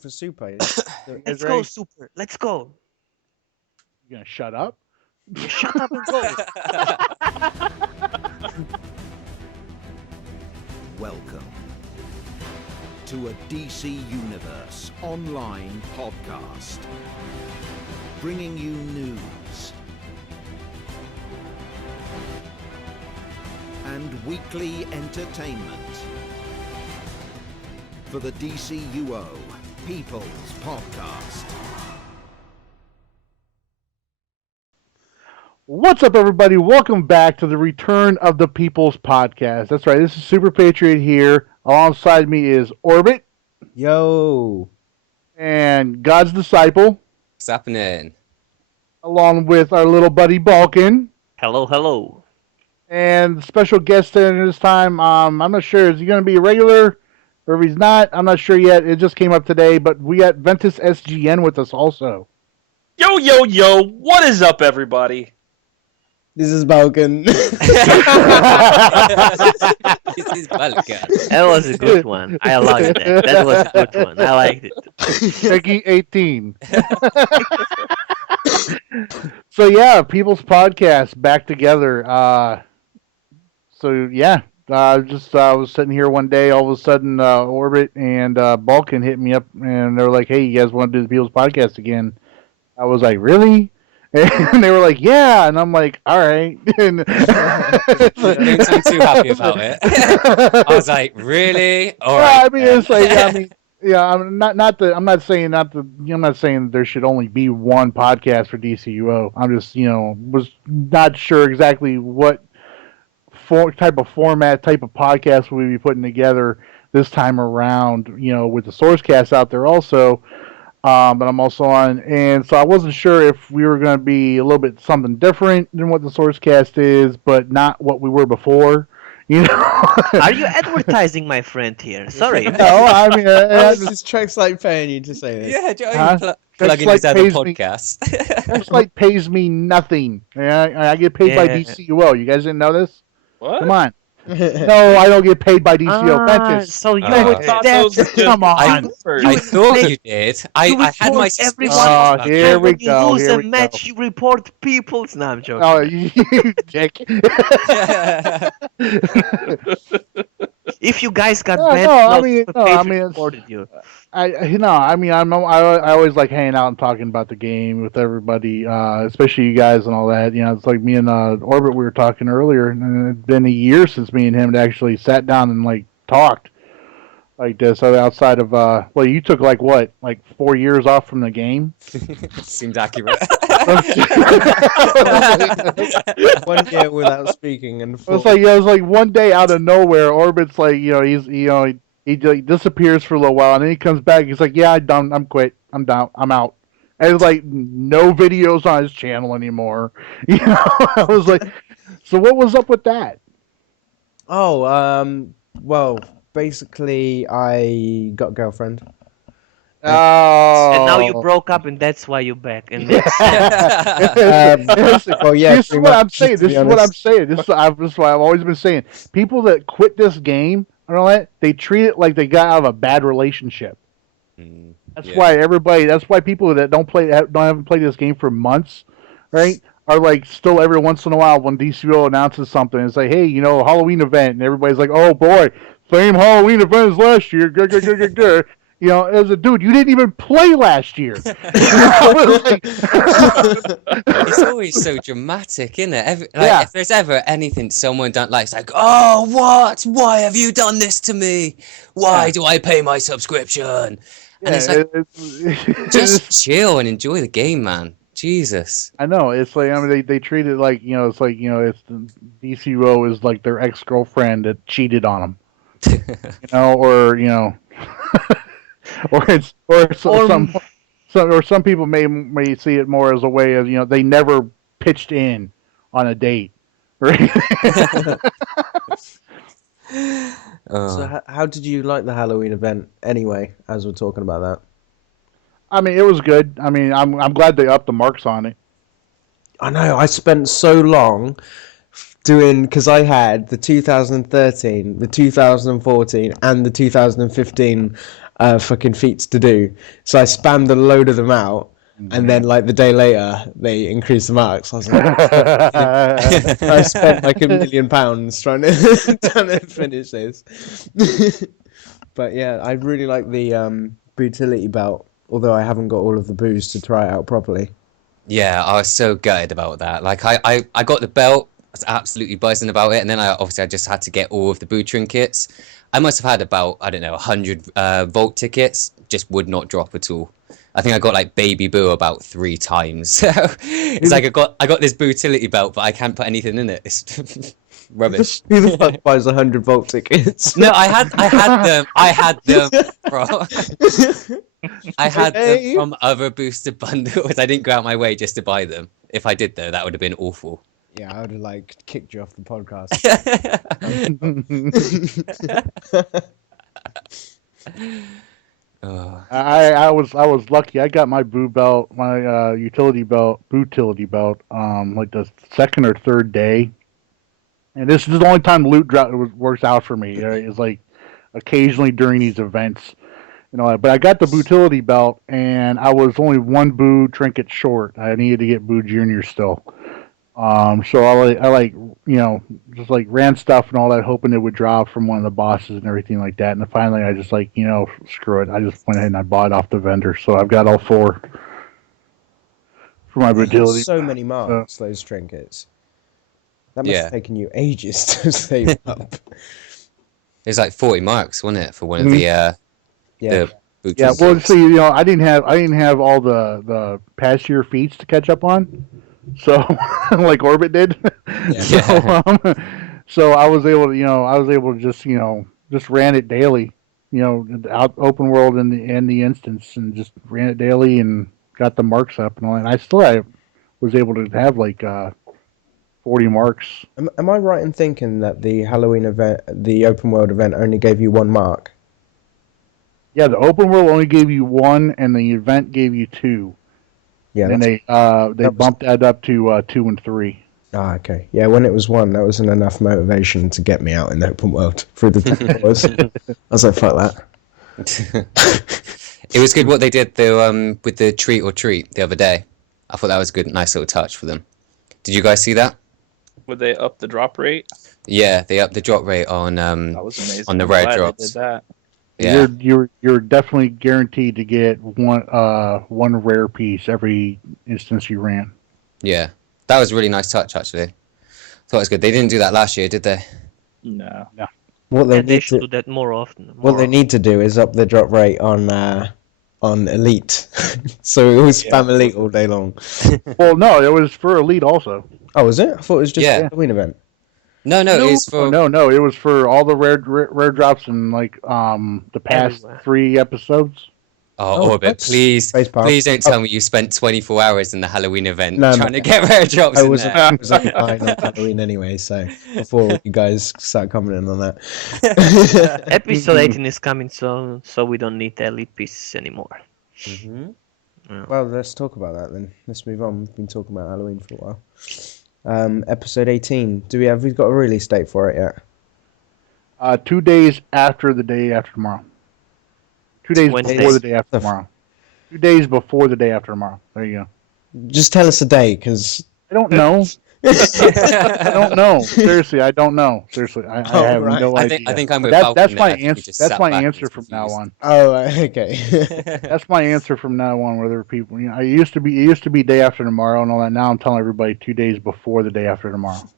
for Super. Let's go, Super. Let's go. You gonna shut up? You shut up and go. Welcome to a DC Universe online podcast, bringing you news and weekly entertainment for the DCUO People's Podcast. What's up, everybody? Welcome back to the return of the People's Podcast. That's right. This is Super Patriot here. Alongside me is Orbit. Yo. And God's Disciple. What's happening? Along with our little buddy Balkan. Hello, hello. And special guest in this time, I'm not sure. Is he going to be a regular or if he's not? I'm not sure yet. It just came up today, but we got Ventus SGN with us also. Yo, yo, yo. What is up, everybody? This is Balkan. This is Balkan. That was a good one. I liked it. That was a good one. I liked it. Peggy 18. So yeah, People's Podcast back together. So yeah, I was sitting here one day. All of a sudden, Orbit and Balkan hit me up, and they were like, "Hey, you guys want to do the People's Podcast again?" I was like, "Really?" And they were like, "Yeah," and I'm like, "All right." And Don't sound too happy about it. I was like, "Really? All right." I mean, it's like, yeah, I'm not saying there should only be one podcast for DCUO. I'm just, was not sure exactly what type of podcast we'd be putting together this time around, with the Sourcecast out there also. But I'm also on, and so I wasn't sure if we were going to be a little bit something different than what the Sourcecast is, but not what we were before. Are you advertising my friend here? Sorry. No, I mean, This Trek's like paying you to say this. Yeah, do you know plug in like his other pays podcast? Trexlight pays me nothing. I get paid by DCUO. You guys didn't know this? What? Come on. No, I don't get paid by DCUO. Ventus. So you I would thought those were just Come on. I thought you did. I had my suspicions. Oh, about here it. we when you go. lose Here a we match, you report people's. No, I'm joking. Oh, you dick. If you guys got No, banned, no, I no, mean, Super no, I Patriot mean, it's- reported you. I always like hanging out and talking about the game with everybody, especially you guys and all that. It's like me and Orbit, we were talking earlier, and it's been a year since me and him had actually sat down and like talked like this. Outside of you took like 4 years off from the game. Seems accurate. 1 year without speaking and It was like one day out of nowhere, Orbit's like, he like disappears for a little while, and then he comes back. He's like, "Yeah, I'm done. I'm quit. I'm down. I'm out." And it's like no videos on his channel anymore. I was like, so what was up with that? well, basically I got a girlfriend. Oh, And now you broke up, and that's why you're back. And Well, yeah, This is pretty what I'm much, saying. to This be is what I'm honest. saying. This is what I've always been saying. People that quit this game and all that, they treat it like they got out of a bad relationship. That's why people that haven't played this game for months, right, are like still every once in a while when DCUO announces something, it's like, hey, Halloween event, and everybody's like, oh boy, same Halloween event as last year. Good. As a dude, you didn't even play last year. It's always so dramatic, isn't it? If there's ever anything someone don't like, it's like, oh, what? Why have you done this to me? Why do I pay my subscription? And it's like, just chill and enjoy the game, man. Jesus. I know. It's like, they treat it like, it's like, it's the DCUO is like their ex-girlfriend that cheated on them. Or some people may see it more as a way of, they never pitched in on a date, right? So how did you like the Halloween event anyway, as we're talking about that? I mean, it was good. I mean, I'm glad they upped the marks on it. I know, I spent so long doing, because I had the 2013, the 2014, and the 2015 fucking feats to do. So I spammed a load of them out, and then like the day later they increased the marks. I was like, I spent like £1,000,000 trying to finish this. But yeah, I really like the Brutality belt, although I haven't got all of the booze to try it out properly. Yeah, I was so gutted about that. Like I got the belt, I was absolutely buzzing about it, and then I just had to get all of the boo trinkets. I must have had about, I don't know, 100 Vault tickets, just would not drop at all. I think I got like Baby Boo about 3 times. So it's like I got this Brutality belt, but I can't put anything in it. It's rubbish. Who the fuck buys 100 Vault tickets? No, I had them, bro. I had them from other booster bundles. I didn't go out my way just to buy them. If I did though, that would have been awful. Yeah, I would have like kicked you off the podcast. I was lucky. I got my boo belt, my bootility belt, like the second or third day, and this is the only time loot drop works out for me. It's like occasionally during these events, But I got the bootility belt, and I was only one boo trinket short. I needed to get Boo Junior still. So I just like ran stuff and all that, hoping it would drop from one of the bosses and everything like that. And then finally, I just screw it. I just went ahead and I bought off the vendor. So I've got all 4 for my brutality. So many marks, those trinkets. That must have taken you ages to save up. It's like 40 marks, wasn't it, for one of the boot Well, trinkets? see, I didn't have all the past year feats to catch up on. So, like Orbit did. So I was able to, just ran it daily, out open world and the instance, and just ran it daily and got the marks up and all that. And I was able to have like 40 marks. Am I right in thinking that the Halloween event, the open world event, only gave you 1 mark? Yeah, the open world only gave you 1, and the event gave you 2. Yeah, and they bumped that up to 2 and 3. Ah, okay. Yeah, when it was 1, that wasn't enough motivation to get me out in the open world through the 10 hours. I was like, fuck that. It was good what they did though, with the treat or treat the other day. I thought that was a good, nice little touch for them. Did you guys see that? Would they up the drop rate? Yeah, they upped the drop rate on That was amazing. on the I'm rare glad drops. They did that. Yeah, You're definitely guaranteed to get one rare piece every instance you ran. yeah, that was a really nice touch actually. Thought it was good. They didn't do that last year, did they? No. What they Yeah, they need should to, do that more often. what they need to do is up the drop rate on Elite. So it was spam Elite all day long. Well, no, it was for Elite also. Oh, was it? I thought it was just Yeah. a Halloween event. No, it's for No, it was for all the rare drops in like the past Everywhere. 3 episodes. Oh, Orbit, what? please Facepalm. don't tell me you spent 24 hours in the Halloween event No, trying no. to get rare drops I in was there. only buying on Halloween anyway, so before you guys start commenting on that. Episode 18 is coming soon, so we don't need the elite pieces anymore. Well, let's talk about that then. Let's move on. We've been talking about Halloween for a while. Episode 18. We've got a release date for it yet? 2 days after the day after tomorrow. 2 days Wednesday. before the day after tomorrow. 2 days before the day after tomorrow. There you go. Just tell us a day, because I don't know. I don't know. Seriously, I don't know. Seriously, I have right. no idea. I think I'm with But Balkan that's there. my I think we answer. just That's sat my back and answer was from now confused. on. oh, okay. That's my answer from now on. Whether people, it used to be day after tomorrow and all that. Now I'm telling everybody 2 days before the day after tomorrow.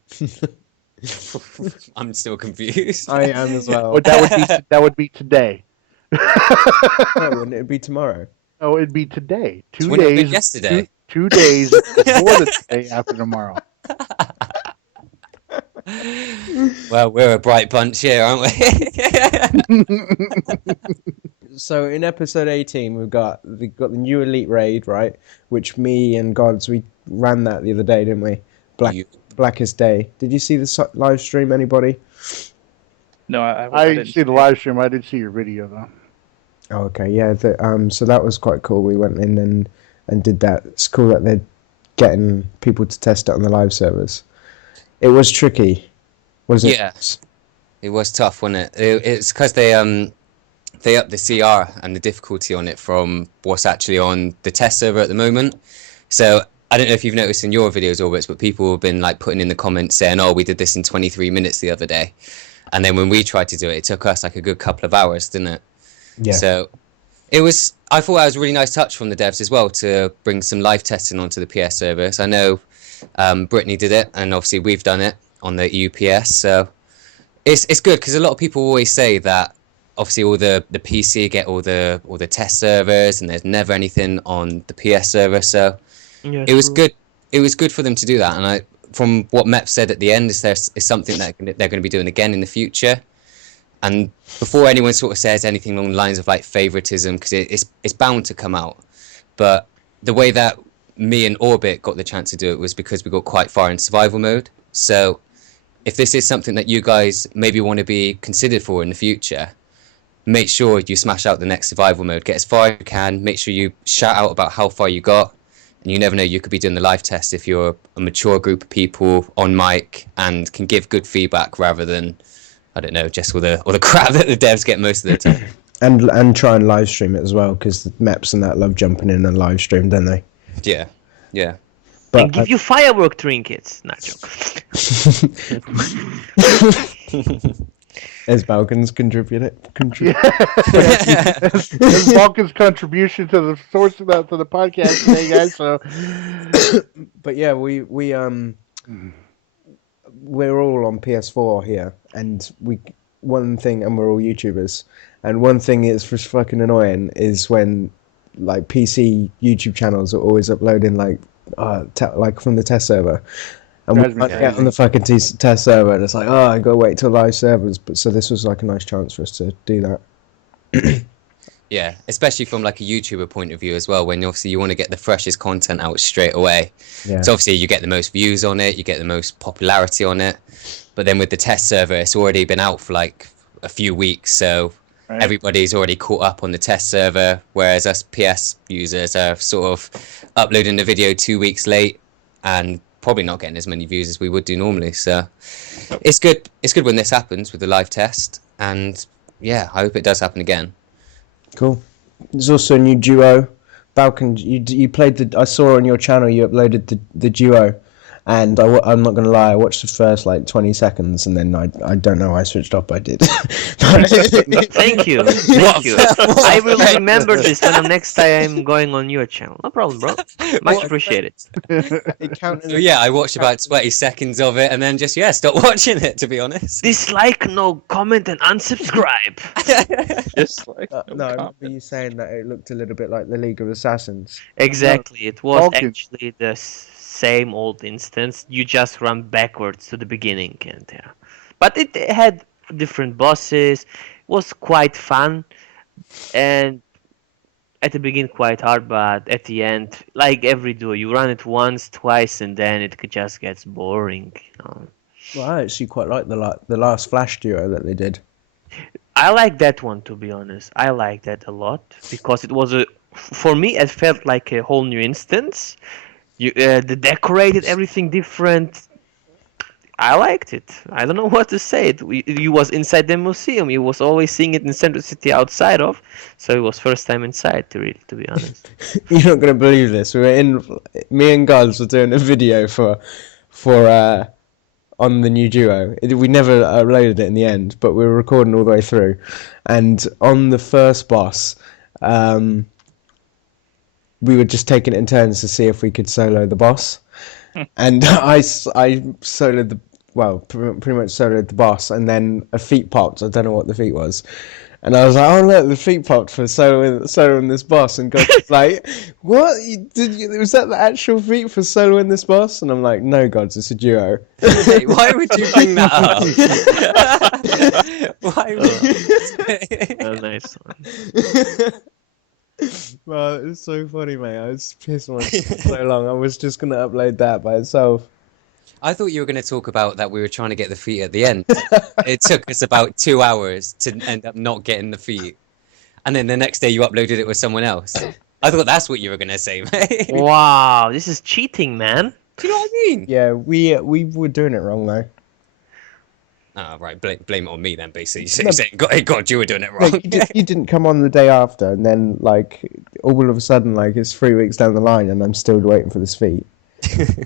I'm still confused. I am as well. But that would be today. No, wouldn't it be tomorrow? Oh, it'd be today. 2 Wouldn't it have been days. yesterday? 2 days before the day after tomorrow. Well, we're a bright bunch here, aren't we? So in episode 18, we've got the new Elite Raid, right? Which me and Gods, we ran that the other day, didn't we? Blackest Day. Did you see the live stream, anybody? No, I didn't see the live stream. I did see your video though. Oh, okay, yeah. So that was quite cool. We went in and did that. It's cool that they're getting people to test it on the live servers. It was tricky, wasn't it? Yeah. It was tough, wasn't it? It's because they they upped the CR and the difficulty on it from what's actually on the test server at the moment. So I don't know if you've noticed in your videos, Orbits, but people have been like putting in the comments saying, "Oh, we did this in 23 minutes the other day," and then when we tried to do it, it took us like a good couple of hours, didn't it? Yeah. So I thought that was a really nice touch from the devs as well to bring some live testing onto the PS server. So I know Brittany did it, and obviously we've done it on the UPS. So it's good because a lot of people always say that obviously all the PC get all the test servers, and there's never anything on the PS server. So it was good. It was good for them to do that, and from what Mep said at the end, is something that they're going to be doing again in the future. And before anyone sort of says anything along the lines of like favoritism, because it's bound to come out, but the way that me and Orbit got the chance to do it was because we got quite far in survival mode. So if this is something that you guys maybe want to be considered for in the future, make sure you smash out the next survival mode, get as far as you can, make sure you shout out about how far you got, and you never know, you could be doing the live test if you're a mature group of people on mic and can give good feedback rather than, I don't know, just all the crap that the devs get most of the time. And try and live stream it as well, because the Meps and that love jumping in and live stream, don't they? Yeah. But And give you firework trinkets. Not joke. as Balkan's contributed. It's Balkan's contribution to the source of to the podcast today, guys. So, But yeah, we're all on PS4 here, and one thing, and we're all YouTubers, and one thing is just fucking annoying is when like PC YouTube channels are always uploading like from the test server, and we can't get on the fucking test server, and it's like, oh, I gotta wait till live servers. But so this was like a nice chance for us to do that. Yeah, especially from like a YouTuber point of view as well, when obviously you want to get the freshest content out straight away. Yeah. So obviously you get the most views on it, you get the most popularity on it, but then with the test server, it's already been out for like a few weeks, so everybody's already caught up on the test server, whereas us PS users are sort of uploading the video 2 weeks late and probably not getting as many views as we would do normally. So it's good when this happens with the live test, and yeah, I hope it does happen again. Cool. There's also a new duo. Balkan, you played I saw on your channel you uploaded the duo, and I'm not gonna lie, I watched the first like 20 seconds, and then I don't know why I switched off. I did. Thank you. Thank you. I will remember this when next time I'm going on your channel. No problem, bro. Much appreciated. So yeah, I watched about 20 seconds of it and then just stopped watching it, to be honest. Dislike, no comment, and unsubscribe. Dislike. No, I remember you saying that it looked a little bit like the League of Assassins. Exactly. It was Balkan. actually the same old instance. You just run backwards to the beginning, and but it had different bosses. It was quite fun, and at the beginning quite hard, but at the end, like every duo, you run it once, twice, and then it just gets boring. Well, I actually quite like the last Flash duo that they did. I like that one, to be honest. I like that a lot because it was for me, it felt like a whole new instance. They decorated everything different. I liked it. I don't know what to say. You was inside the museum. You was always seeing it in Central City outside of. So it was first time inside, to be honest. You're not gonna believe this. Me and Guns were doing a video for on the new duo. We never uploaded it in the end, but we were recording all the way through. And on the first boss, we were just taking it in turns to see if we could solo the boss. And I soloed pretty much soloed the boss, and then a feat popped. I don't know what the feat was. And I was like, oh look, the feat popped for soloing this boss. And God was like, what? Was that the actual feat for soloing this boss? And I'm like, no, Gods, it's a duo. Hey, why would you bring that up? Why would you? A nice one. Well, it's so funny, mate. I was pissed myself for so long. I was just going to upload that by itself. I thought you were going to talk about that we were trying to get the feet at the end. It took us about 2 hours to end up not getting the feet. And then the next day you uploaded it with someone else. I thought that's what you were going to say, mate. Wow, this is cheating, man. Do you know what I mean? Yeah, we were doing it wrong, though. Oh, right. Blame it on me then, basically. You're saying, God, you were doing it No, wrong. you didn't come on the day after, and then like all of a sudden, like it's 3 weeks down the line, and I'm still waiting for this feat.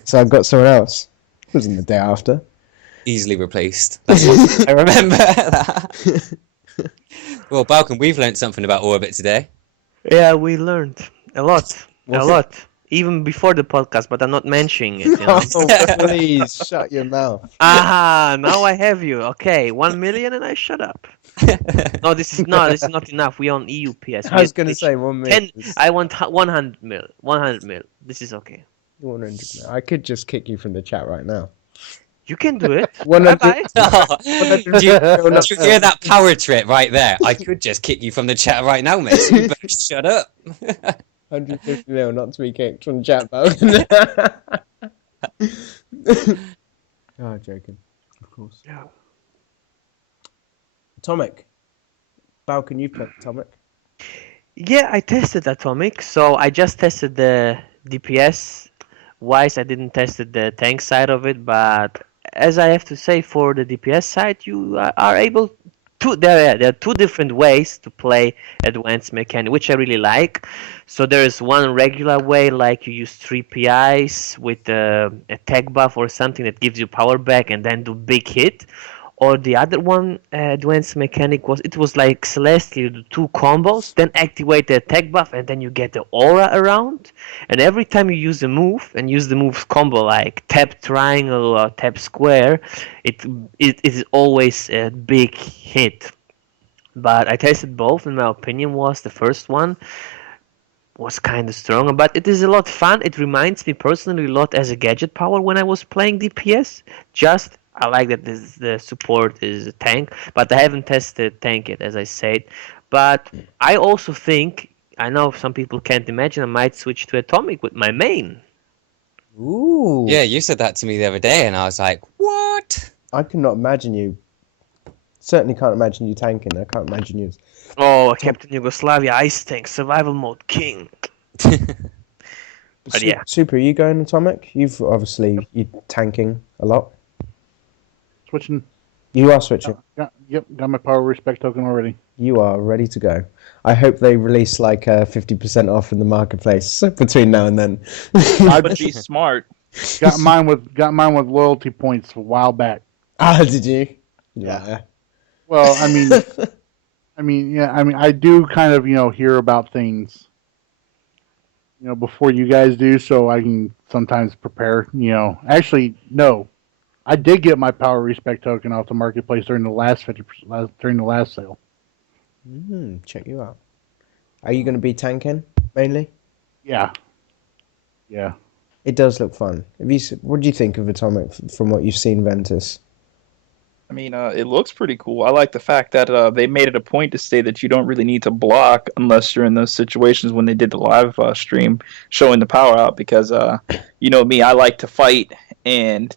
So I've got someone else. It wasn't the day after. Easily replaced. I remember that. Well, Balkan, we've learned something about Orbit today. Yeah, we learned a lot. What's a it? lot. Even before the podcast, but I'm not mentioning it, you know. Oh, please shut your mouth. Aha, now I have you. Okay, 1 million and I shut up. No, this is not enough. We on EUPS. I was gonna say 1 million. 10, I want 100 mil. 100 mil. This is okay. 100. I could just kick you from the chat right now. You can do it. 100. Bye-bye. Do you hear that power trip right there? I could just kick you from the chat right now, mate. So you better shut up. 150 mil, not to be kicked from the chat, Balkan. Oh, joking. Of course. Yeah. Atomic. Balkan, you played Atomic. Yeah, I tested Atomic. So I just tested the DPS wise. I didn't test the tank side of it, but as I have to say, for the DPS side, you are able to. There are two different ways to play advanced mechanic, which I really like. So there is one regular way, like you use 3 PIs with a tech buff or something that gives you power back and then do big hit. Or the other one, advanced mechanic, was like Celestial, you do 2 combos, then activate the attack buff, and then you get the aura around. And every time you use a move, and use the moves combo like tap triangle or tap square, it is always a big hit. But I tested both, and my opinion was the first one was kind of strong, but it is a lot fun. It reminds me personally a lot as a gadget power when I was playing DPS. Just I like that the support is a tank, but I haven't tested tank yet, as I said. But I also think, I know some people can't imagine, I might switch to Atomic with my main. Ooh. Yeah, you said that to me the other day, and I was like, what? I cannot imagine you. Certainly can't imagine you tanking. I can't imagine you. Oh, Captain Yugoslavia, Ice Tank, Survival Mode King. But yeah. Super, are you going Atomic? You've obviously you tanking a lot. Switching. You are switching. Got my power respect token already. You are ready to go. I hope they release like 50% off in the marketplace between now and then. I would be smart. Got mine with loyalty points a while back. Ah, did you? Yeah. Well, I do kind of, hear about things, before you guys do, so I can sometimes prepare, Actually, no. I did get my power respect token off the marketplace during the last 50%, during the last sale. Check you out. Are you going to be tanking mainly? Yeah. Yeah. It does look fun. What do you think of Atomic from what you've seen, Ventus? I mean, it looks pretty cool. I like the fact that they made it a point to say that you don't really need to block unless you're in those situations when they did the live stream showing the power out. Because, me, I like to fight, and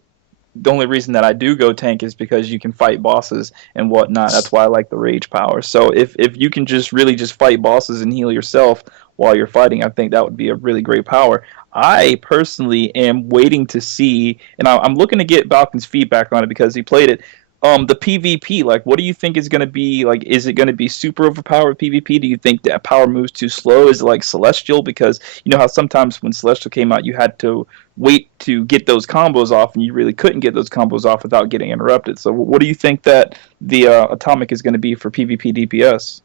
the only reason that I do go tank is because you can fight bosses and whatnot. That's why I like the rage power. So if you can just really just fight bosses and heal yourself while you're fighting, I think that would be a really great power. I personally am waiting to see, and I'm looking to get Balkan's feedback on it because he played it. The PvP, like, what do you think is going to be, like, is it going to be super overpowered PvP? Do you think that power moves too slow? Is it like Celestial? Because you know how sometimes when Celestial came out, you had to wait to get those combos off, and you really couldn't get those combos off without getting interrupted. So what do you think that the Atomic is going to be for PvP DPS?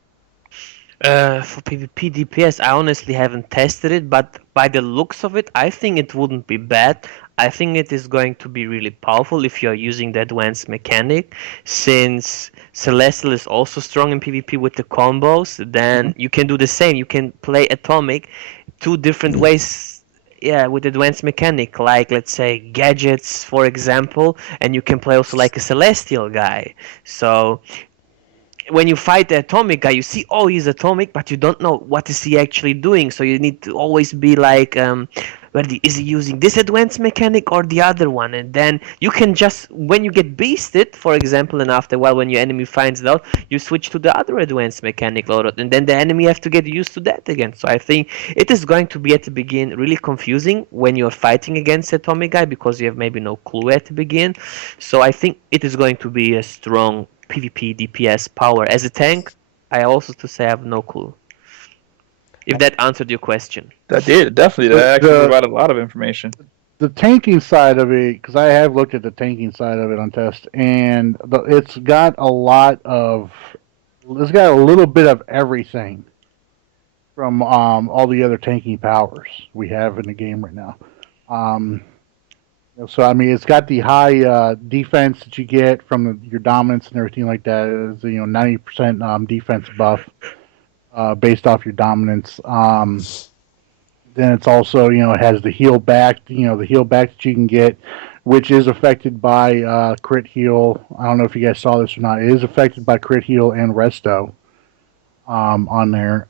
For PvP DPS, I honestly haven't tested it, but by the looks of it, I think it wouldn't be bad. I think it is going to be really powerful if you're using the advanced mechanic, since Celestial is also strong in PvP with the combos. Then you can do the same. You can play Atomic 2 different ways, yeah, with advanced mechanic, like let's say gadgets, for example, and you can play also like a Celestial guy. So when you fight the Atomic guy, you see, he's Atomic, but you don't know what is he actually doing. So you need to always be like, is he using this advanced mechanic or the other one? And then you can just, when you get beasted, for example, and after a while when your enemy finds it out, you switch to the other advanced mechanic loadout, and then the enemy have to get used to that again. So I think it is going to be at the begin really confusing when you're fighting against Atomic Guy, because you have maybe no clue at the begin. So I think it is going to be a strong PvP DPS power. As a tank, I also to say I have no clue. If that answered your question. That did, definitely. That actually provided a lot of information. The tanking side of it, because I have looked at the tanking side of it on test, and it's got a little bit of everything from all the other tanking powers we have in the game right now. So I mean, it's got the high defense that you get from your dominance and everything like that. It's 90% defense buff based off your dominance. Then it's also it has the heal back, the heal back that you can get, which is affected by crit heal. I don't know if you guys saw this or not. It is affected by crit heal and resto on there.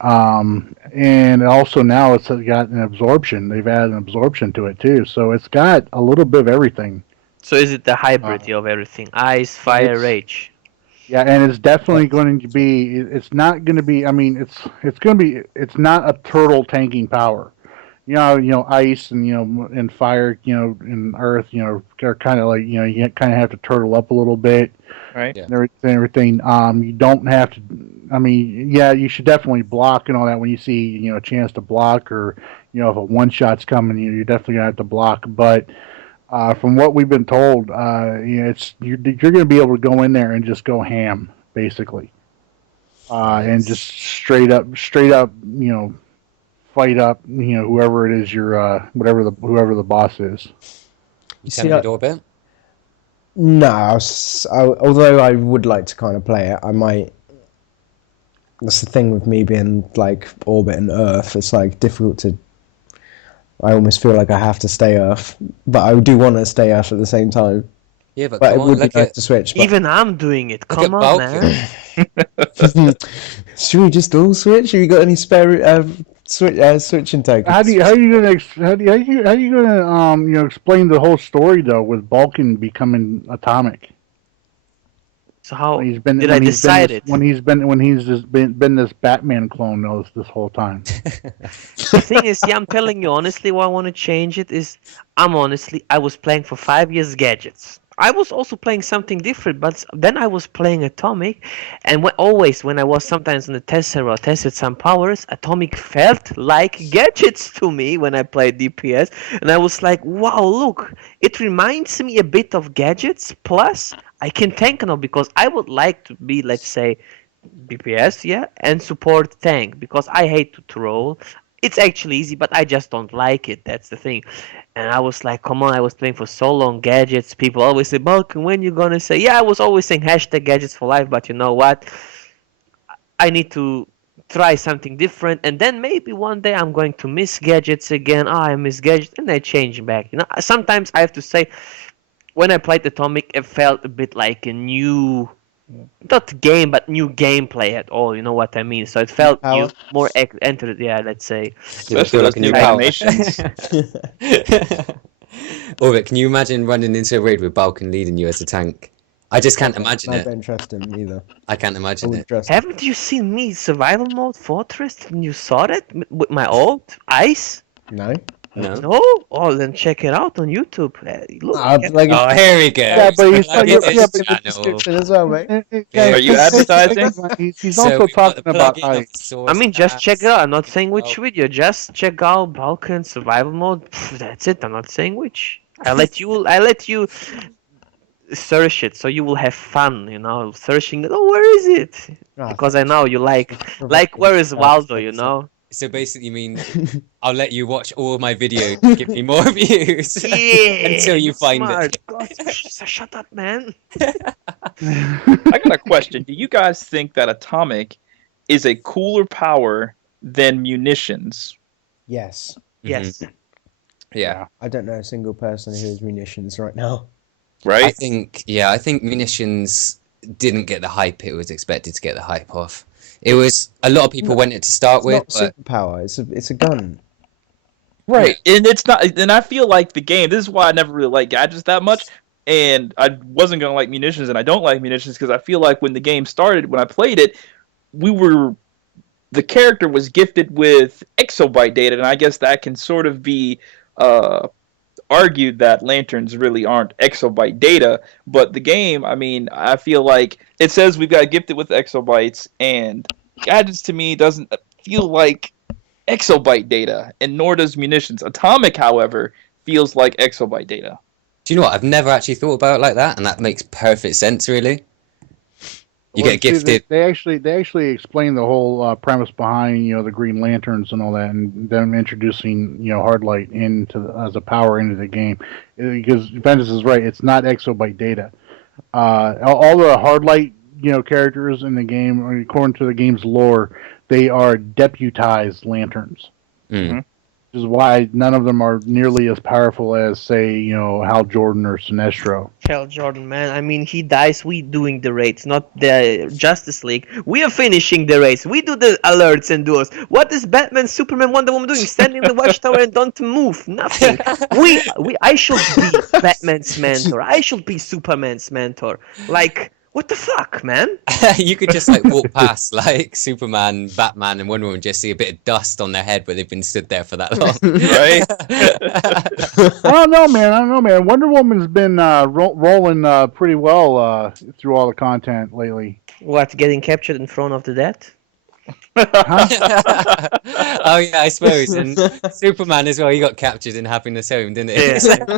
And also now it's got an absorption. They've added an absorption to it too. So it's got a little bit of everything. So is it the hybrid of everything? Ice, fire, rage. Yeah, and it's definitely going to be. It's not going to be. I mean, it's going to be. It's not a turtle tanking power. Ice and and fire, and earth, are kind of like you kind of have to turtle up a little bit, right? And everything. You don't have to. I mean, yeah, you should definitely block and all that when you see a chance to block, or if a one shot's coming, you're definitely gonna have to block. But from what we've been told, you're going to be able to go in there and just go ham, basically, and just straight up, fight up, whoever it is whoever the boss is. You send it Orbit? No, although I would like to kind of play it, I might. That's the thing with me being like Orbit and Earth. It's like difficult to. I almost feel like I have to stay Earth, but I do want to stay Earth at the same time. Yeah, but it come on, would be look nice at to switch. But... Even I'm doing it. Come on, man. Should we just all switch? Have you got any spare switching tokens? How are you gonna explain the whole story though with Balkan becoming atomic? So how did I decide it? When he's just been this Batman clone this whole time. The thing is, I'm telling you honestly, why I want to change it is, I was playing for 5 years gadgets. I was also playing something different, but then I was playing Atomic, and when I was sometimes on the test server, I tested some powers, Atomic felt like gadgets to me when I played DPS, and I was like, wow, look, it reminds me a bit of gadgets, plus I can tank now, because I would like to be, let's say, DPS, and support tank, because I hate to troll. It's actually easy, but I just don't like it. That's the thing. And I was like, come on, I was playing for so long gadgets. People always say, Balkan, when you gonna say? Yeah, I was always saying hashtag gadgets for life, but you know what? I need to try something different, and then maybe one day I'm going to miss gadgets again. I miss gadgets, and I change back. Sometimes I have to say, when I played Atomic, it felt a bit like a new... not game, but new gameplay at all. You know what I mean? So it felt new, more entered. Yeah, let's say. Especially those new animations. Orbit, can you imagine running into a raid with Balkan leading you as a tank? I just can't imagine it. I don't trust him either. I can't imagine it. Haven't you seen me survival mode Fortress? You saw that with my ult Ice? No. No? Oh, then check it out on YouTube. Look, oh, here we go. Yeah, but he's the description as well, mate. Are you advertising? He's also talking about Ice. I mean, just check it out. I'm not saying which video. Just check out Balkan survival mode. That's it. I'm not saying which. I let you search it, so you will have fun. Searching. Oh, where is it? Because I know you like where is Waldo? So basically, you mean I'll let you watch all of my videos to give me more views until you find it. God, shut up, man. I got a question. Do you guys think that Atomic is a cooler power than munitions? Yes. Yes. Yeah. I don't know a single person who has munitions right now. Right? I think munitions didn't get the hype it was expected to get the hype off. It was a lot of people went it to start with. It's not superpower. It's a gun. Right, and it's not. And I feel like the game. This is why I never really liked gadgets that much. And I wasn't gonna like munitions, and I don't like munitions because I feel like when the game started, when I played it, the character was gifted with exobyte data, and I guess that can sort of be argued that lanterns really aren't exobyte data. But the game, I mean, I feel like it says we've got gifted with exobytes, and gadgets to me doesn't feel like exobyte data, and nor does munitions. Atomic, however, feels like exobyte data. Do you know what? I've never actually thought about it like that, and that makes perfect sense, really. You get gifted. They actually explain the whole premise behind the Green Lanterns and all that, and them introducing hard light as a power into the game. Because Ventus is right, it's not exobyte data. All the hard light characters in the game, according to the game's lore, they are deputized lanterns. Mm. Which is why none of them are nearly as powerful as, say, Hal Jordan or Sinestro. Hal Jordan, man. I mean, he dies. We doing the raids, not the Justice League. We are finishing the raids. We do the alerts and duels. What is Batman, Superman, Wonder Woman doing? Standing in the watchtower and don't move. Nothing. I should be Batman's mentor. I should be Superman's mentor. Like, what the fuck, man? You could just like walk past like Superman, Batman, and Wonder Woman, just see a bit of dust on their head where they've been stood there for that long, Right? I don't know, man. Wonder Woman's been rolling pretty well through all the content lately. What, getting captured in front of the dead? Oh yeah, I suppose. And Superman as well. He got captured in Happiness Home, didn't he? Yeah, exactly.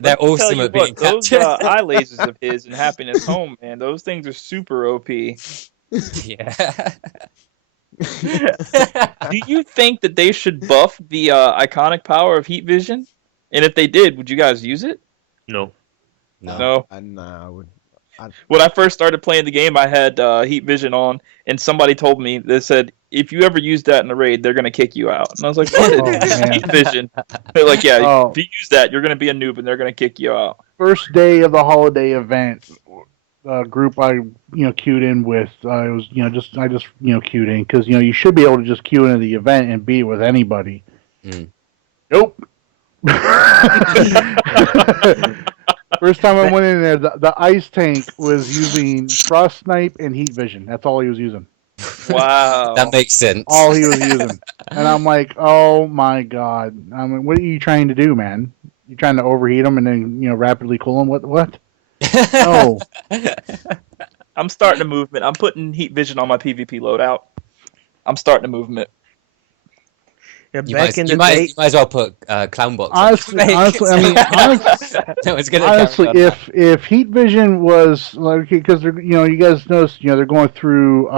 They're awesome at being those captured. eye lasers of his in Happiness Home, man, those things are super OP. Yeah. Do you think that they should buff the iconic power of heat vision? And if they did, would you guys use it? No. No. And I would. When I first started playing the game, I had heat vision on, and somebody told me, they said, if you ever use that in a raid, they're going to kick you out. And I was like, what? man. Heat vision. They're like, yeah, Oh. if you use that, you're going to be a noob, and they're going to kick you out. First day of the holiday event, group I queued in with, it was I just queued in because you should be able to just queue into the event and be with anybody. Mm. Nope. First time I went in there, the ice tank was using frost snipe and heat vision. That's all he was using. Wow. That makes sense. All he was using. And I'm like, oh my god. I mean, what are you trying to do, man? You trying to overheat him and then rapidly cool him? What? No. I'm starting a movement. I'm putting heat vision on my PvP loadout. I'm starting a movement. Yeah, You back might, in you the might, day, you might as well put clown box. Honestly, No, it's gonna honestly, carry on. if heat vision was like, because they're you guys notice they're going through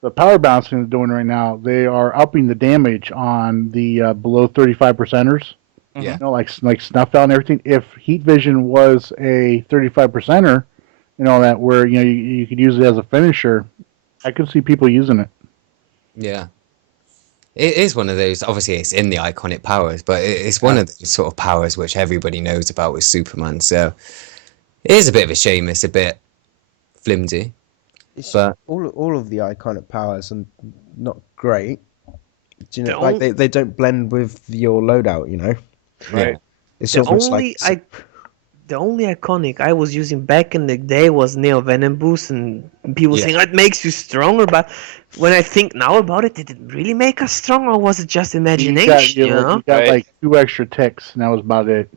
the power balancing they're doing right now. They are upping the damage on the below 35 percenters. Yeah. Like snuff out and everything. If heat vision was a 35 percenter, that where you could use it as a finisher, I could see people using it. Yeah. It is one of those, obviously it's in the iconic powers, but it's one of those sort of powers which everybody knows about with Superman, so it is a bit of a shame, it's a bit flimsy. But all of the iconic powers are not great. Do you know, The like only- they don't blend with your loadout, Right. It's the almost only like the only iconic I was using back in the day was Neo Venom Boost, and people saying it makes you stronger. But when I think now about it, did it really make us stronger, or was it just imagination? You got Right. like 2 extra ticks, and that was about it.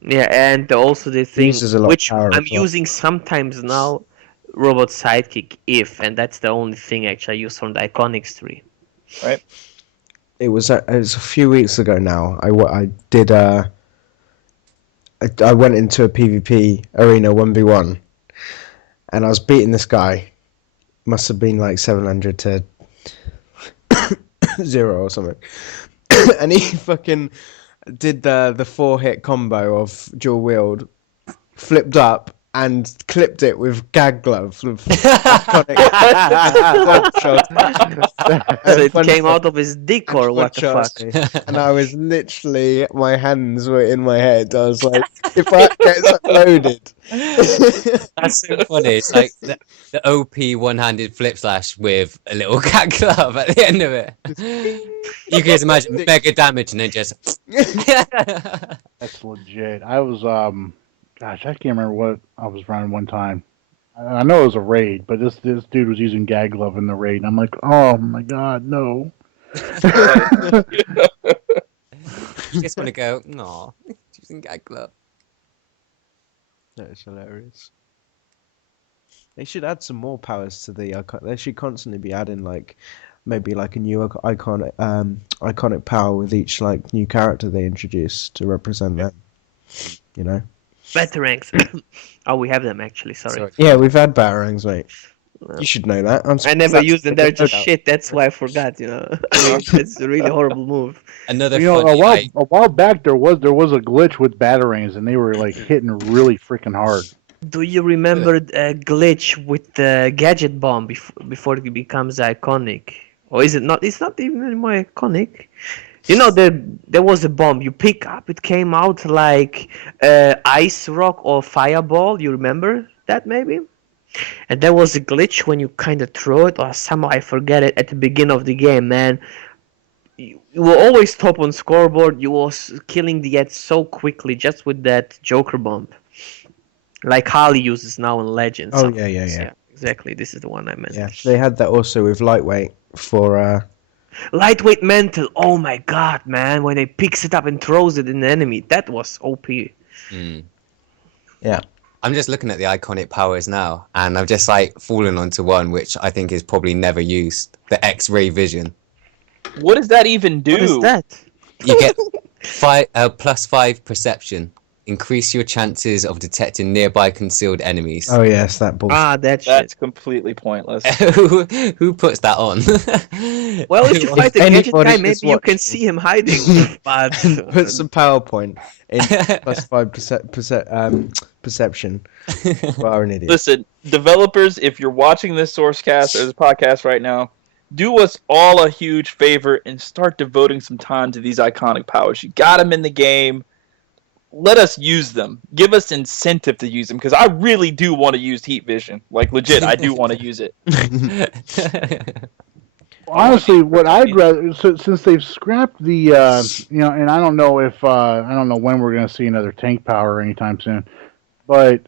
Yeah, and also the thing Uses a lot of which power I'm as well. using sometimes now, Robot Sidekick if, and that's the only thing actually I use from the Iconics tree. Right. it was a few weeks ago now. I did I went into a PvP arena 1v1, and I was beating this guy. Must have been like 700 to 0 or something. And he fucking did the 4-hit combo of dual wield, flipped up, and clipped it with gag glove. iconic So it Fun came shot. out of his dick or And what the fun fuck? shot. And I was literally, my hands were in my head. I was like, if that gets uploaded. That's so funny. It's like the OP one-handed flip slash with a little cat glove at the end of it. You can just imagine mega damage and then just. That's legit. I was gosh, I can't remember what I was running one time. I know it was a raid, but this dude was using gag glove in the raid, and I'm like, oh my god, no. Just want to go. No, using gag glove. That is hilarious. They should add some more powers to the icon. They should constantly be adding like maybe like a new iconic power with each like new character they introduce to represent them. You know. Batarangs. Oh, we have them actually. Sorry. Yeah, we've had batarangs, mate. You should know that. I never used them. They're just shit. That's why I forgot. It's a really horrible move. Another You know, funny. a while back there was a glitch with batarangs, and they were like hitting really freaking hard. Do you remember a glitch with the gadget bomb before it becomes iconic? Or is it not? It's not even anymore iconic. You know, there was a bomb you pick up. It came out like ice rock or fireball. You remember that maybe? And there was a glitch when you kind of throw it, or somehow I forget it at the beginning of the game, man. You were always top on scoreboard. You was killing the ads so quickly just with that Joker bomb. Like Harley uses now in Legends. Oh, yeah. Exactly, this is the one I meant. Yeah, they had that also with lightweight for. Lightweight mental. Oh my god, man! When he picks it up and throws it in the enemy, that was OP. Yeah. I'm just looking at the iconic powers now, and I've just like fallen onto one which I think is probably never used: the X-ray vision. What does that even do? What is that? You get +5 perception. Increase your chances of detecting nearby concealed enemies. Oh yes, that bullshit. Ah, that That's shit. completely pointless. Who puts that on? Well, if you fight the gadget anybody guy, is maybe you can watching. see him hiding. But Put some PowerPoint in +5 perception. You are an idiot. Listen, developers, if you're watching this sourcecast or this podcast right now, do us all a huge favor and start devoting some time to these iconic powers. You got them in the game. Let us use them. Give us incentive to use them, because I really do want to use heat vision. Like, legit, I do want to use it. Honestly, what I'd rather, since they've scrapped the, and I don't know if I don't know when we're going to see another tank power anytime soon, but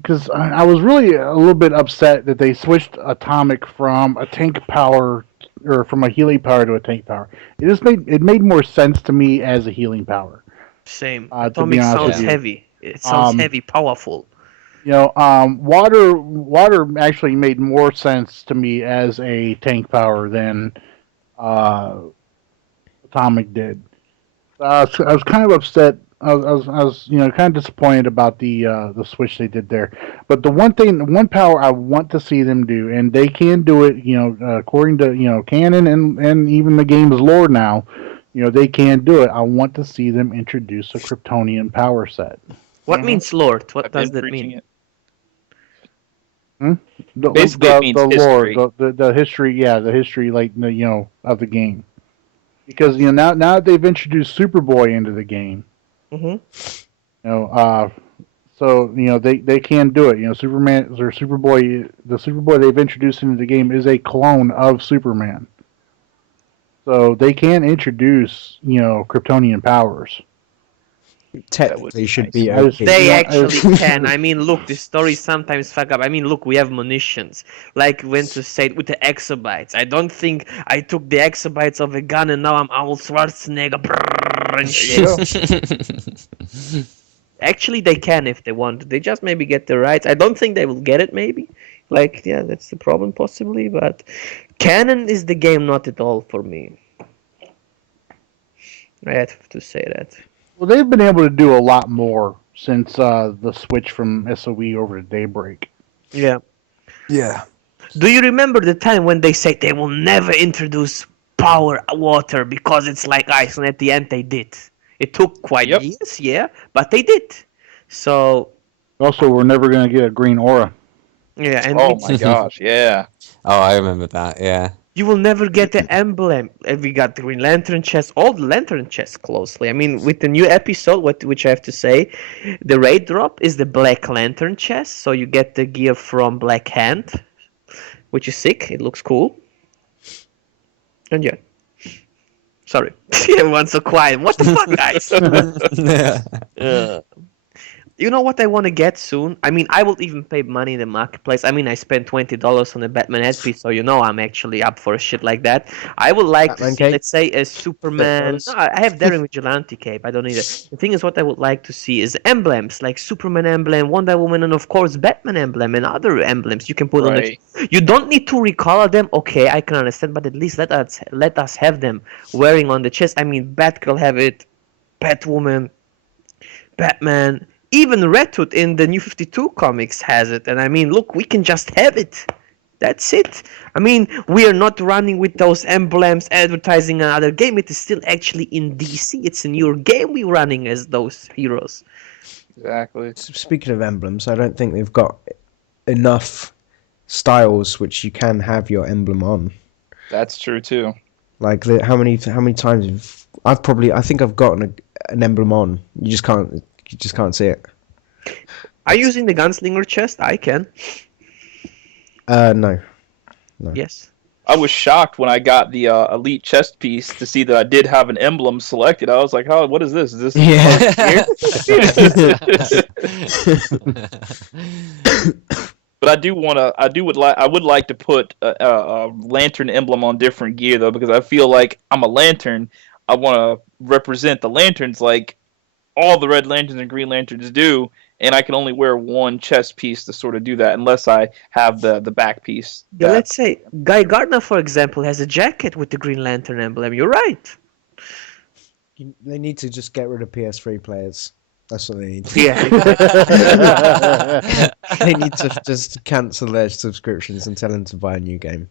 because I was really a little bit upset that they switched atomic from a tank power or from a healing power to a tank power. It made more sense to me as a healing power. same. To be Atomic honest sounds with you. heavy. It sounds heavy, powerful. Water actually made more sense to me as a tank power than atomic did. I was kind of upset. I was kind of disappointed about the switch they did there. But the one power I want to see them do, and they can do it, according to canon and even the game's lore now, they can do it. I want to see them introduce a Kryptonian power set. What means Lord? What I've does been that preaching mean? it. The Basically, it means history. the history, the history, like of the game, because now that they've introduced Superboy into the game, so they can do it. Superman or Superboy, the Superboy they've introduced into the game is a clone of Superman, so they can introduce Kryptonian powers. Technically, should nice. be I was- okay. They Yeah, actually can. I mean, look, the stories sometimes fuck up. I mean, look, we have munitions. Like Ventus said with the exabytes. I don't think I took the exabytes of a gun and now I'm Arnold Schwarzenegger. Brrr, and shit. Actually, they can if they want. They just maybe get the rights. I don't think they will get it, maybe. Like, yeah, that's the problem, possibly. But canon is the game not at all for me. I have to say that. Well, they've been able to do a lot more since the switch from SOE over to Daybreak. Yeah. Yeah. Do you remember the time when they said they will never introduce power water because it's like ice, and at the end they did? It took quite years, yeah, but they did. So Also, we're never going to get a green aura. yeah, and Oh my gosh, yeah. Oh, I remember that. Yeah. you will never get the emblem. We got the Green Lantern chest, all the Lantern chests closely. I mean, with the new episode, which I have to say, the raid drop is the Black Lantern chest, so you get the gear from Black Hand, which is sick. It looks cool. And yeah. Sorry. Everyone's so quiet. What the fuck, guys? You know what I want to get soon? I mean, I will even pay money in the marketplace. I mean, I spent $20 on a Batman headpiece, so you know I'm actually up for a shit like that. I would like Batman to see, cape? let's say, a Superman. $30? No, I have Daring Vigilante cape. I don't need it. The thing is, what I would like to see is emblems like Superman emblem, Wonder Woman, and of course Batman emblem and other emblems you can put on it. You don't need to recolor them. Okay, I can understand, but at least let us have them wearing on the chest. I mean, Batgirl have it, Batwoman, Batman. Even Red Hood in the New 52 comics has it, and I mean, look, we can just have it. That's it. I mean, we are not running with those emblems, advertising another game. It is still actually in DC. It's in your game we're running as those heroes. Exactly. Speaking of emblems, I don't think they've got enough styles which you can have your emblem on. That's true too. Like how many times I think I've gotten an emblem on. You just can't see it. Are you using the Gunslinger chest? I can. No. Yes. I was shocked when I got the elite chest piece to see that I did have an emblem selected. I was like, "Oh, what is this? Is this?" Yeah. But I would like to put a lantern emblem on different gear though, because I feel like I'm a lantern. I want to represent the lanterns like all the Red Lanterns and Green Lanterns do, and I can only wear one chest piece to sort of do that unless I have the back piece. Yeah, let's say Guy Gardner, for example, has a jacket with the Green Lantern emblem. You're right. They need to just get rid of PS3 players. That's what they need to do. Yeah. They need to just cancel their subscriptions and tell them to buy a new game.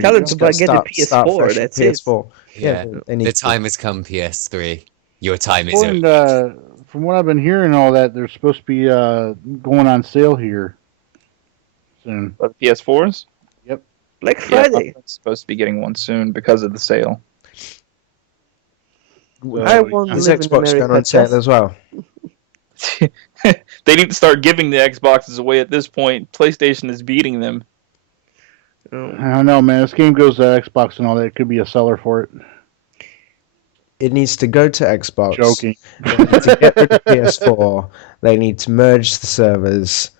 Tell them Just to get the start PS4. fresh That's PS4. Yeah. They need The to. time has come, PS3. Your time is According over. from what I've been hearing, all that they're supposed to be going on sale here soon. But the PS4s. Black Yeah, Friday. I'm supposed to be getting one soon because of the sale. I won't Is live in Xbox going America. on sale as well? They need to start giving the Xboxes away at this point. PlayStation is beating them. Oh. I don't know, man. This game goes to Xbox and all that. It could be a seller for it. It needs to go to Xbox. Joking. They need to get rid of PS4. They need to merge the servers.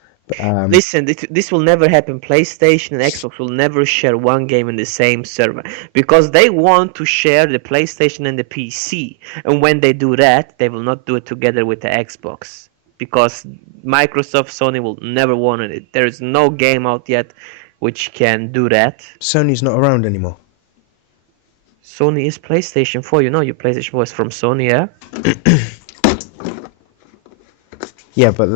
Listen, this will never happen. PlayStation and Xbox will never share one game in the same server because they want to share the PlayStation and the PC. And when they do that, they will not do it together with the Xbox because Microsoft, Sony will never want it. There is no game out yet which can do that. Sony's not around anymore. Sony is PlayStation 4. You know your PlayStation 4 is from Sony, yeah? Yeah, but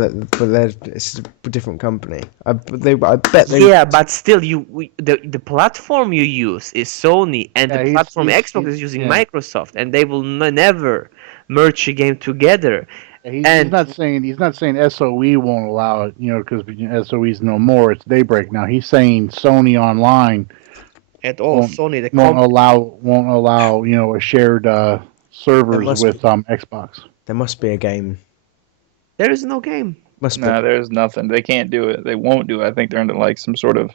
it's a different company. I bet they. Yeah, but still, the platform you use is Sony, and the platform Xbox is using Microsoft, and they will never merge a game together. He's not saying SOE won't allow it, because SOE's no more. It's Daybreak now. He's saying Sony Online At all, Sony the won't company. allow a shared servers with Xbox. There must be a game. There is no game. No, there's nothing. They can't do it. They won't do it. I think they're under like some sort of,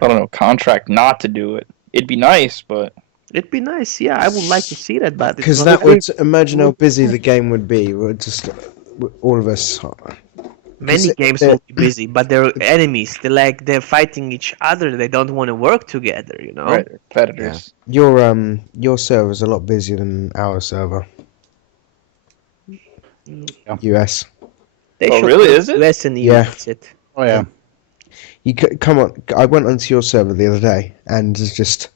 I don't know, contract not to do it. It'd be nice, but It'd be nice, yeah. I would like to see that, but Because that would imagine how busy the game would be. We're just all of us. many games will be busy, but they're enemies. They're fighting each other. They don't want to work together, you know. right, competitors. Your server's a lot busier than our server. US. They Oh, should really? put Is it? US in the Yeah. US, it. Oh yeah. Come on. I went onto your server the other day, and there's just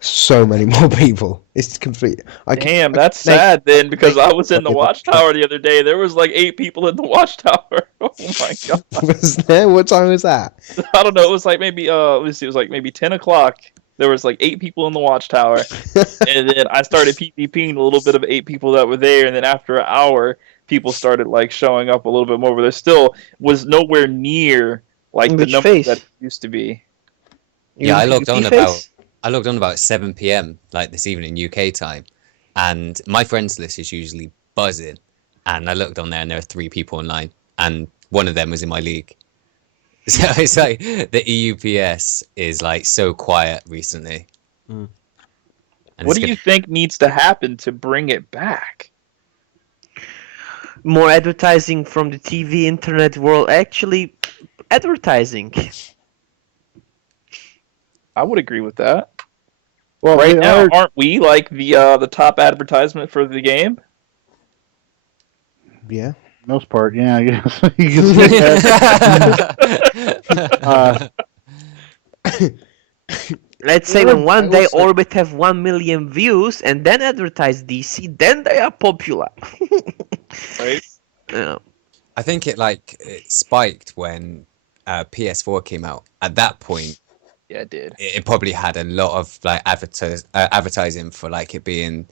so many more people. It's complete. Damn, that's sad then, because I was in the watchtower the other day. There was like 8 people in the watchtower. Oh my god. Was there? What time was that? I don't know. It was like maybe let's see, it was like maybe 10 o'clock. There was like 8 people in the watchtower, and then I started PvPing a little bit of 8 people that were there, and then after an hour, people started like showing up a little bit more, but there still was nowhere near like the Which number phase? that it used to be. Yeah, I logged on about phase? 7 p.m. like this evening UK time, and my friends list is usually buzzing. And I looked on there, and there are 3 people online, and one of them was in my league. So it's like the EUPS is like so quiet recently. Mm. And What it's do you think needs to happen to bring it back? More advertising from the TV, internet world. Actually, advertising. I would agree with that. Well, Right they now, are- aren't we like the top advertisement for the game? Yeah. most part, yeah, I guess you can say that. Let's say Well, when one I day will say- Orbit have 1 million views and then advertise DC, then they are popular. Right? Yeah. I think it spiked when PS4 came out. At that point, Yeah, it did. it probably had a lot of like advertising for like it being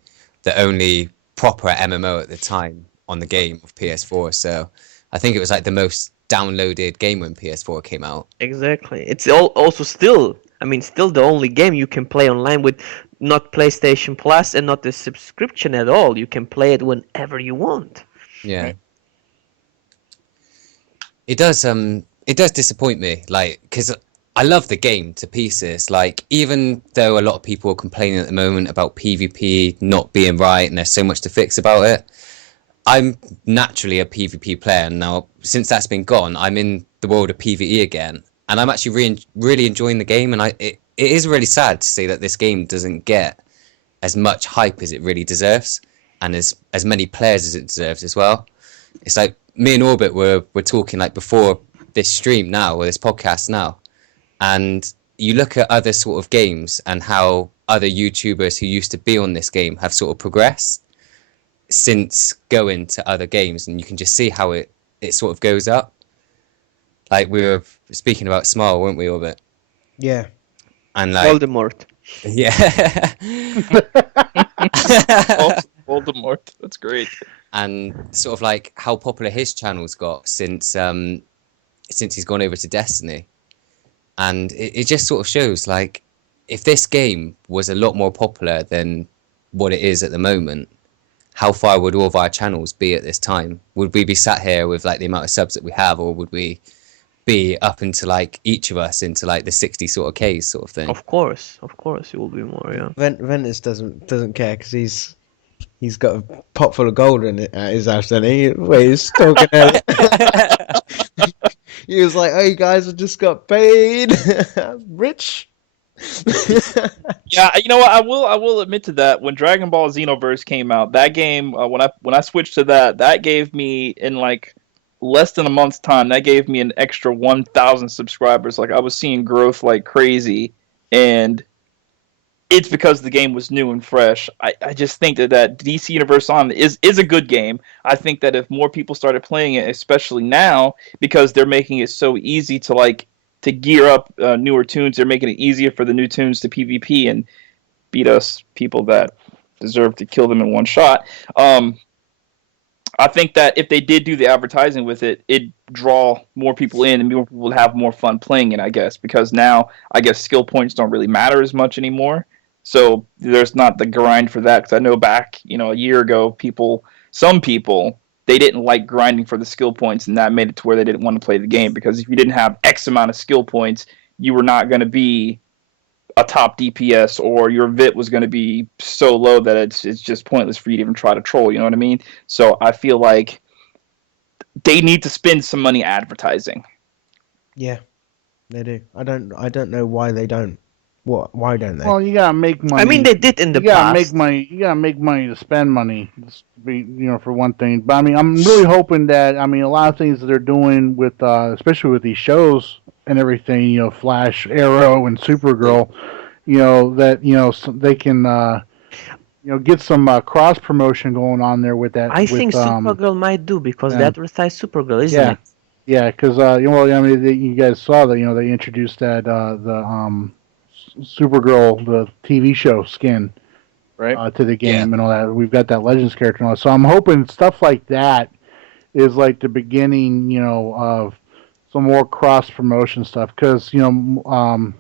the only proper MMO at the time on the game of PS4. So I think it was like the most downloaded game when PS4 came out. Exactly. It's also still, I mean, still the only game you can play online with not PlayStation Plus and not the subscription at all. You can play it whenever you want. Yeah. Right. It does disappoint me, like, because I love the game to pieces. Like, even though a lot of people are complaining at the moment about PvP not being right and there's so much to fix about it, I'm naturally a PvP player. Now, since that's been gone, I'm in the world of PvE again, and I'm actually really enjoying the game. And it is really sad to see that this game doesn't get as much hype as it really deserves, and as many players as it deserves as well. It's like me and Orbit were talking like before this stream now, or this podcast now, and you look at other sort of games and how other YouTubers who used to be on this game have sort of progressed since going to other games, and you can just see how it sort of goes up. Like we were speaking about Smile, weren't we, Orbit? Yeah. And like, Voldemort. yeah. Voldemort. That's great. And sort of like how popular his channel's got since he's gone over to Destiny. And it just sort of shows, like, if this game was a lot more popular than what it is at the moment, how far would all of our channels be at this time? Would we be sat here with like the amount of subs that we have, or would we be up into like each of us into like the 60 sort of Ks sort of thing? Of course, it will be more, yeah. Ventus doesn't care because he's got a pot full of gold in it at his house, and he's talking out. He was like, "Hey guys, I just got paid, I'm rich." Yeah, you know what? I will admit to that. When Dragon Ball Xenoverse came out, that game when I switched to that gave me in like less than a month's time. That gave me an extra 1,000 subscribers. Like I was seeing growth like crazy, and it's because the game was new and fresh. I just think that DC Universe On is a good game. I think that if more people started playing it, especially now, because they're making it so easy to gear up newer tunes, they're making it easier for the new tunes to PvP and beat us people that deserve to kill them in one shot. I think that if they did do the advertising with it, it'd draw more people in and more people would have more fun playing it, I guess, because now I guess skill points don't really matter as much anymore. So there's not the grind for that, because I know back, a year ago, some people, they didn't like grinding for the skill points, and that made it to where they didn't want to play the game, because if you didn't have X amount of skill points, you were not going to be a top DPS, or your VIT was going to be so low that it's just pointless for you to even try to troll, you know what I mean? So I feel like they need to spend some money advertising. Yeah, they do. I don't know why they don't. Why don't they? Well, you gotta make money. I mean, they did in the you gotta past. make money. You gotta make money to spend money. For one thing. But I mean, I'm really hoping that a lot of things that they're doing with, especially with these shows and everything. Flash, Arrow, and Supergirl. So they can. Get some cross promotion going on there with that. I think Supergirl might do, because they yeah. advertise Supergirl, isn't Yeah. it? Yeah, because you guys saw that. They introduced that the Supergirl, the TV show skin, Right. to the game and all that. We've got that Legends character and all that. So I'm hoping stuff like that is like the beginning, of some more cross promotion stuff. Because the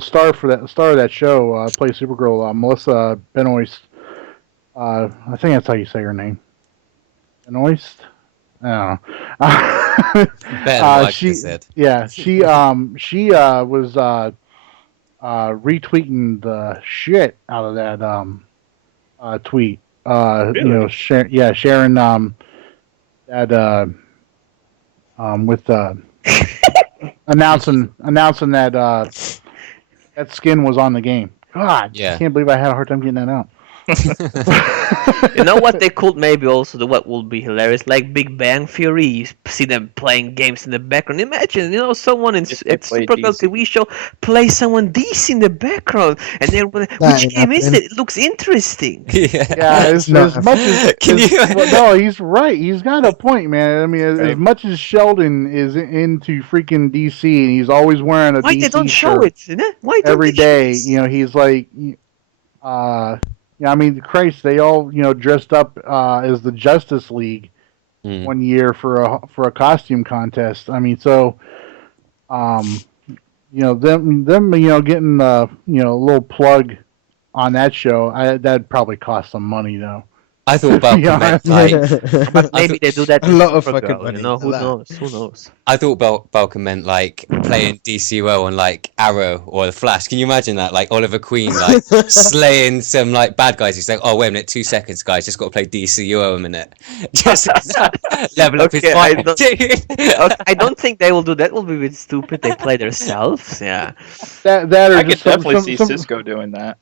star of that show plays Supergirl, Melissa Benoist. I think that's how you say her name. Benoist. I don't know. Better than what I just said. Yeah, she was retweeting the shit out of that tweet. Really? Sharing that with announcing that that skin was on the game. God, Yeah. I can't believe I had a hard time getting that out. You know what they could maybe also do? What would be hilarious, like Big Bang Theory. You see them playing games in the background. Imagine, someone in If they at play Supergirl DC. TV show play someone DC in the background, and they're which ain't game is happening. it? It looks interesting. Yeah. Yeah, as much as Can you? no, he's right. He's got a point, man. I mean, as Right. much as Sheldon is into freaking DC, and he's always wearing a Why DC they don't show shirt it? Why don't every they show day, it? he's like, I mean, Christ, they all dressed up as the Justice League Mm. one year for a costume contest. I mean, so them getting a little plug on that show, that'd probably cost some money though. I thought Balkan meant like But maybe they do that. A in lot of Supergirl, fucking money You know, for who that. knows? Who knows? I thought Balkan meant like playing DCUO on like Arrow or the Flash. Can you imagine that? Like Oliver Queen like slaying some like bad guys. He's like, oh wait a minute, 2 seconds, guys, just got to play DCUO a minute, just level up his Okay, fight. Okay, I don't think they will do that. Will be a bit stupid. They play themselves. Yeah. That or I could just some, definitely see some, Cisco doing that.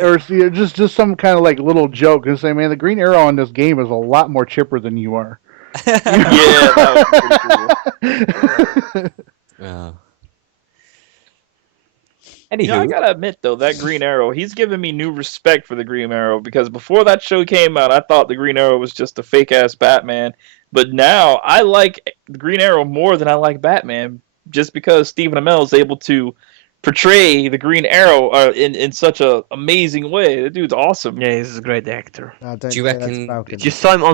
or just some kind of like little joke and say, man, the Green Arrow in this game is a lot more chipper than you are. Yeah, that would be pretty cool. Oh. I Anywho, gotta admit though, that Green Arrow, he's given me new respect for the Green Arrow because before that show came out, I thought the Green Arrow was just a fake ass Batman. But now I like the Green Arrow more than I like Batman, just because Stephen Amell is able to portray the Green Arrow in such a amazing way. The dude's awesome. Yeah, he's a great actor. Don't Do you say that's reckon- Falcon. Did you saw him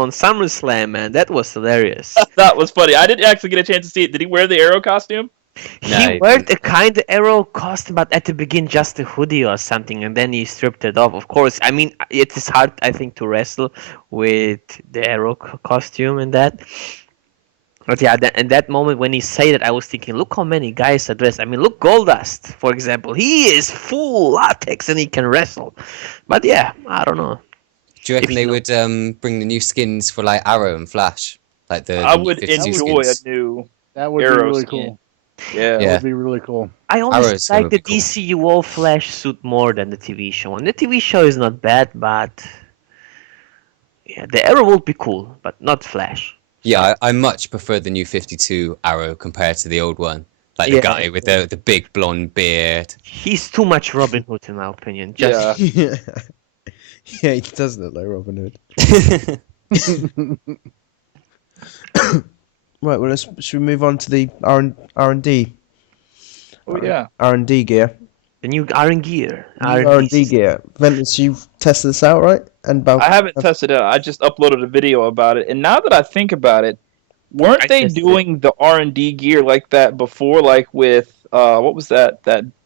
on SummerSlam, man? That was hilarious. That was funny. I didn't actually get a chance to see it. Did he wear the Arrow costume? No, He he wore didn't. a kind of Arrow costume, but at the beginning just a hoodie or something, and then he stripped it off. Of course, I mean it is hard, I think, to wrestle with the Arrow costume and that. But yeah, in that moment when he said it, I was thinking, look how many guys are dressed. I mean, look, Goldust, for example. He is full latex and he can wrestle. But yeah, I don't know. do you reckon If they you- would bring the new skins for like Arrow and Flash, like the I new would 52 enjoy skins? a new. That would Arrow be really skin. cool. Yeah. That Yeah. would be really cool. I always Arrow's gonna like the be cool. DCUO Flash suit more than the TV show. And the TV show is not bad, but yeah, the Arrow would be cool, but not Flash. Yeah, I much prefer the new 52 Arrow compared to the old one. Like the Yeah. guy with the big blonde beard. He's too much Robin Hood, in my opinion. Just Yeah. Yeah, he does look like Robin Hood. Right, well, should we move on to the R&D Oh yeah. R&D gear? the new Iron Gear. R&D gear. Ventus, you've tested this out, right? And Balkan. I haven't tested it out. I just uploaded a video about it, and now that I think about it, weren't I they tested doing the R&D gear like that before? Like with what was that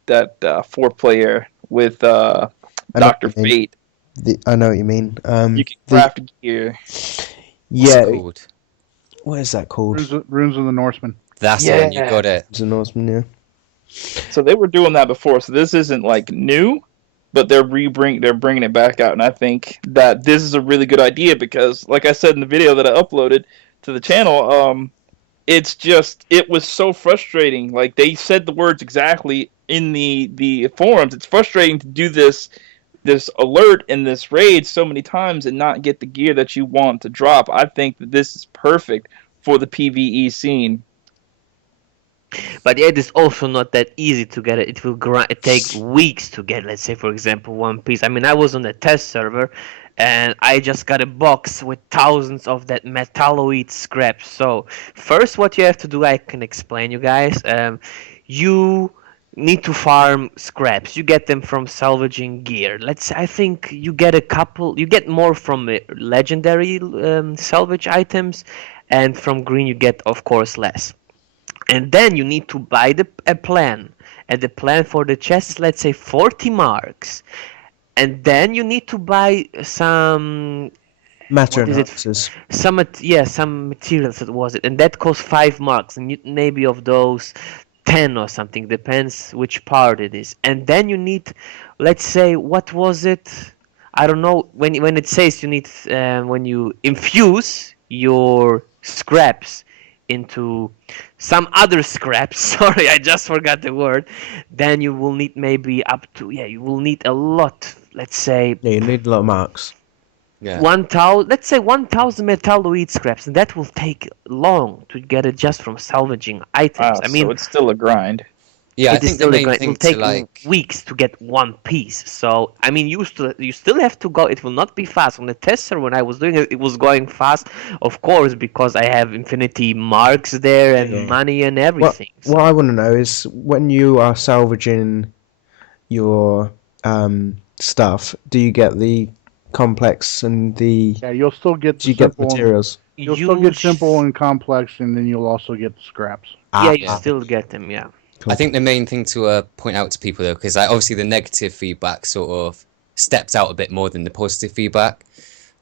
4-player with I know Doctor what you mean. Fate? I know what you mean. You can craft gear. What's Yeah, it called? what is that called? Runes of the Norseman. That's the one, you got it. It's an awesome, yeah. So they were doing that before. So this isn't like new, but they're bringing it back out, and I think that this is a really good idea because, like I said in the video that I uploaded to the channel, it was so frustrating. Like they said the words exactly in the forums. It's frustrating to do this alert in this raid so many times and not get the gear that you want to drop. I think that this is perfect for the PvE scene. But yeah, it is also not that easy to get it. It will it takes weeks to get, let's say, for example, one piece. I mean, I was on the test server, and I just got a box with thousands of that metalloid scrap. So first, what you have to do, I can explain you guys. You need to farm scraps. You get them from salvaging gear. I think you get a couple. You get more from legendary salvage items, and from green you get, of course, less. And then you need to buy a plan, and the plan for the chest is, let's say, 40 marks. And then you need to buy some Matter what is it? analysis. Some materials, that was it, and that costs 5 marks, and maybe of those 10 or something, depends which part it is. And then you need, let's say, what was it? I don't know. When it says you need, when you infuse your scraps into some other scraps, sorry, I just forgot the word, then you will need maybe up to, you will need a lot, let's say, Yeah, you need a lot of marks. Yeah. 1,000, let's say 1,000 metalloid scraps, and that will take long to get it just from salvaging items. Wow, I mean, so it's still a grind. Yeah, I it is think the still main it will thing take to like. weeks to get one piece. So I mean, you still have to go. It will not be fast. On the tester, when I was doing it, it was going fast, of course, because I have infinity marks there and Yeah. money and everything. What I want to know is when you are salvaging your stuff, do you get the complex and the? Yeah, you'll still get Do the you get simple. materials? You'll still get simple and complex, and then you'll also get the scraps. Yeah, you Yeah. still get them. Yeah. I think the main thing to point out to people though, because obviously the negative feedback sort of steps out a bit more than the positive feedback.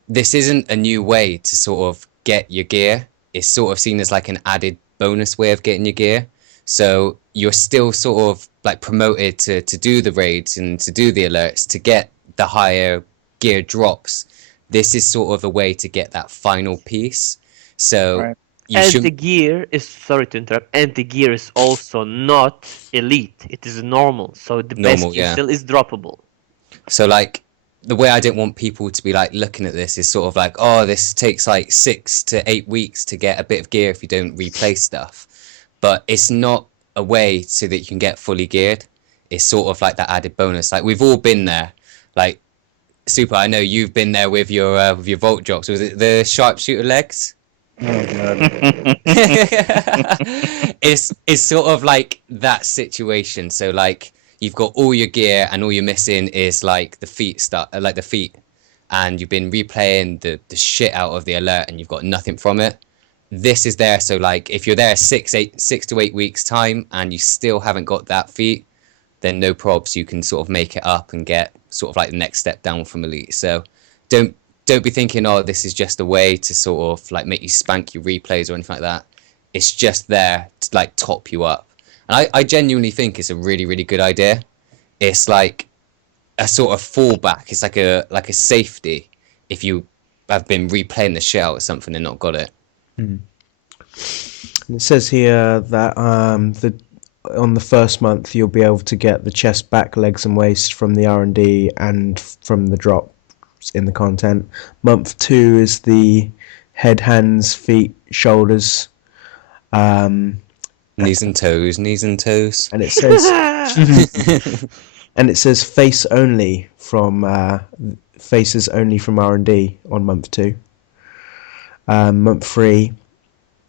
This isn't a new way to sort of get your gear. It's sort of seen as like an added bonus way of getting your gear. So you're still sort of like promoted to do the raids and to do the alerts to get the higher gear drops. This is sort of a way to get that final piece. So Right. you And should. the gear is, sorry to interrupt, and the gear is also not elite. It is normal. So the Normal, best gear yeah. still is droppable. So like the way I didn't want people to be like looking at this is sort of like, oh, this takes like 6 to 8 weeks to get a bit of gear if you don't replay stuff. But it's not a way so that you can get fully geared. It's sort of like that added bonus. Like we've all been there. Like Super, I know you've been there with your vault drops. Was it the sharpshooter legs? Oh god. It's sort of like that situation. So like you've got all your gear and all you're missing is like the feet and you've been replaying the shit out of the alert and you've got nothing from it. This is there, so like if you're there 6 to 8 weeks time and you still haven't got that feat, then no probs, you can sort of make it up and get sort of like the next step down from elite. So don't be thinking, oh, this is just a way to sort of like make you spank your replays or anything like that. It's just there to like top you up. And I genuinely think it's a really, really good idea. It's like a sort of fallback. It's like a safety if you have been replaying the shit out of something and not got it. And it says here that on the first month you'll be able to get the chest, back, legs, and waist from the R&D and from the drops in the content. Month 2 is the head, hands, feet, shoulders, Knees and toes. and it says and it says face only from faces only from R&D on month 2. Month 3,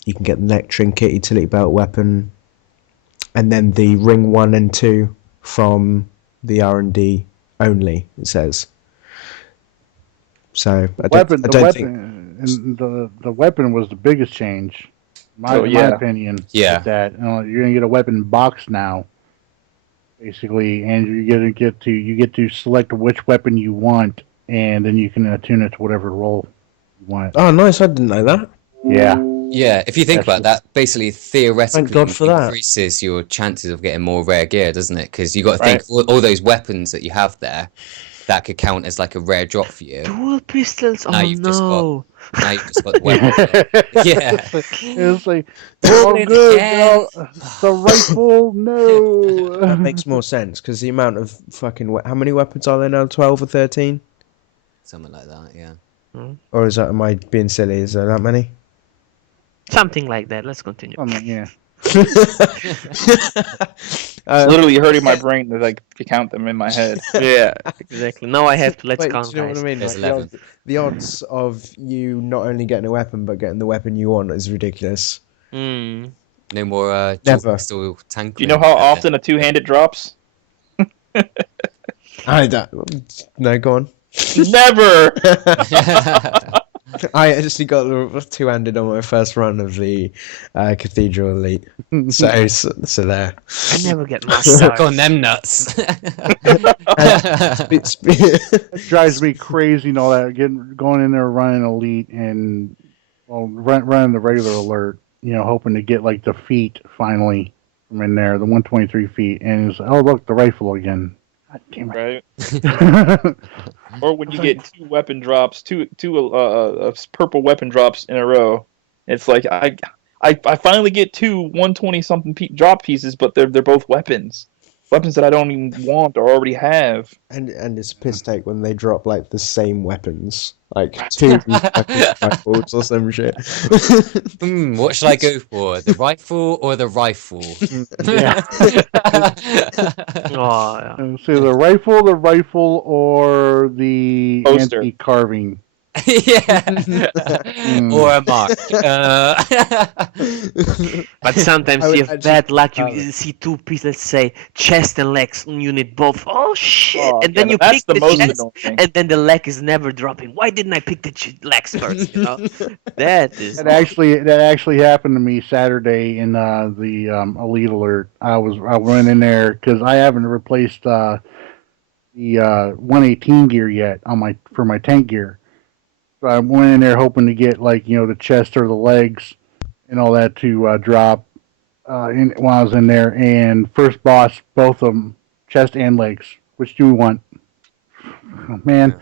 you can get the neck trinket, utility belt, weapon, and then the ring 1 and 2 from the R&D only. It says. So I don't think. The weapon was the biggest change. In my opinion. Yeah. With that you're gonna get a weapon box now, basically, and you get to select which weapon you want, and then you can attune it to whatever role you want. Oh, nice! I didn't know that. Yeah. Yeah, if you think about that, basically theoretically Thank God for that. increases your chances of getting more rare gear, doesn't it? Because you got to think all those weapons that you have there, that could count as like a rare drop for you. Dual pistols? Now Oh you've just no. Now you've just got the weapons. Yeah. It's like, oh good, no, the rifle, no. That makes more sense because the amount of fucking how many weapons are there now? 12 or 13? Something like that, yeah. Or am I being silly? Is there that many? Something like that. Let's continue. Yeah. It's literally hurting my brain to like to count them in my head. Yeah, exactly. Now I have to let's Wait, count, do you know guys. what I mean? There's Like, 11. the odds of you not only getting a weapon but getting the weapon you want is ridiculous. Mm. No more Never. pistol tank. Do you know how often a two-handed drops? I don't. No, go on. Never. I actually got two-handed on my first run of the Cathedral Elite. So there. I never get my Suck stars. on them nuts. It drives me crazy and all that. Going in there running elite and running the regular alert. Hoping to get like the feet finally from in there, the 123 feet, and it's look, the rifle again. God damn Right. it! Or when you get two weapon drops, two purple weapon drops in a row, it's like I finally get two 120 something drop pieces, but they're both weapons that I don't even want or already have. And it's piss take when they drop like the same weapons, like two rifles or some shit. What should I go for? The rifle or the rifle? Yeah. Oh, yeah. So the rifle, or the Poster. anti-carving. Yeah. Or a mark. But sometimes I would you have actually- bad luck. You see two pieces, let's say chest and legs, and you need both. Oh shit! Oh, and then yeah, you that's pick the the most chest, annoying thing. and then the leg is never dropping. Why didn't I pick the legs first? That is. That actually happened to me Saturday in the Elite Alert. I went in there because I haven't replaced the 118 gear yet for my tank gear. So I went in there hoping to get the chest or the legs and all that to drop while I was in there. And first boss, both of them, chest and legs. Which do you want? Oh, man.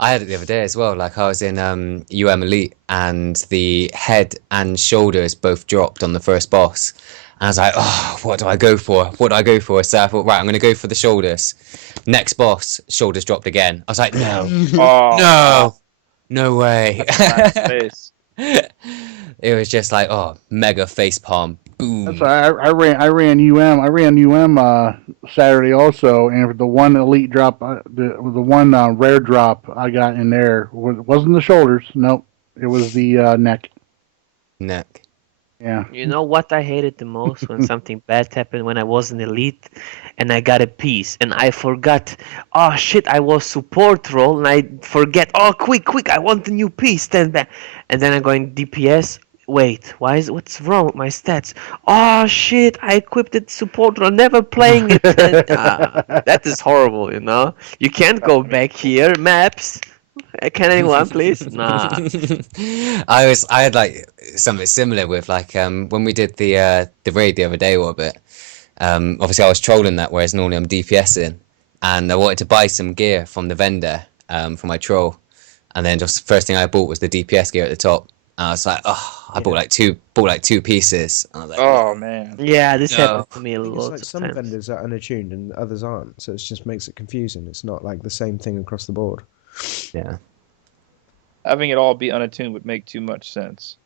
I had it the other day as well. Like I was in UM Elite and the head and shoulders both dropped on the first boss. And I was like, oh, what do I go for? So I thought, right, I'm going to go for the shoulders. Next boss, shoulders dropped again. I was like, no, Oh, no way. face. It was just like, oh, mega face palm. Boom. That's why I ran UM Saturday also, and the one elite drop, the one rare drop I got in there wasn't the shoulders. Nope, it was the neck. Neck. Yeah. You know what I hated the most when something bad happened when I was in Elite and I got a piece and I forgot. Oh shit! I was support role and I forget. Oh quick! I want the new piece. Stand back, and then I'm going DPS. Wait, what's wrong with my stats? Oh shit! I equipped it support role, never playing it. That is horrible. You can't go back here. Maps. Can anyone please? Nah. I had like something similar with when we did the raid the other day or a bit. Obviously I was trolling that, whereas normally I'm DPSing, and I wanted to buy some gear from the vendor for my troll, and then just the first thing I bought was the DPS gear at the top. And I was like, oh, I bought like two pieces. And I was like, Oh man. Yeah, this No. happened to me a It's lot like of some times. vendors are unattuned and others aren't, so it just makes it confusing. It's not like the same thing across the board. yeah. Having it all be unattuned would make too much sense.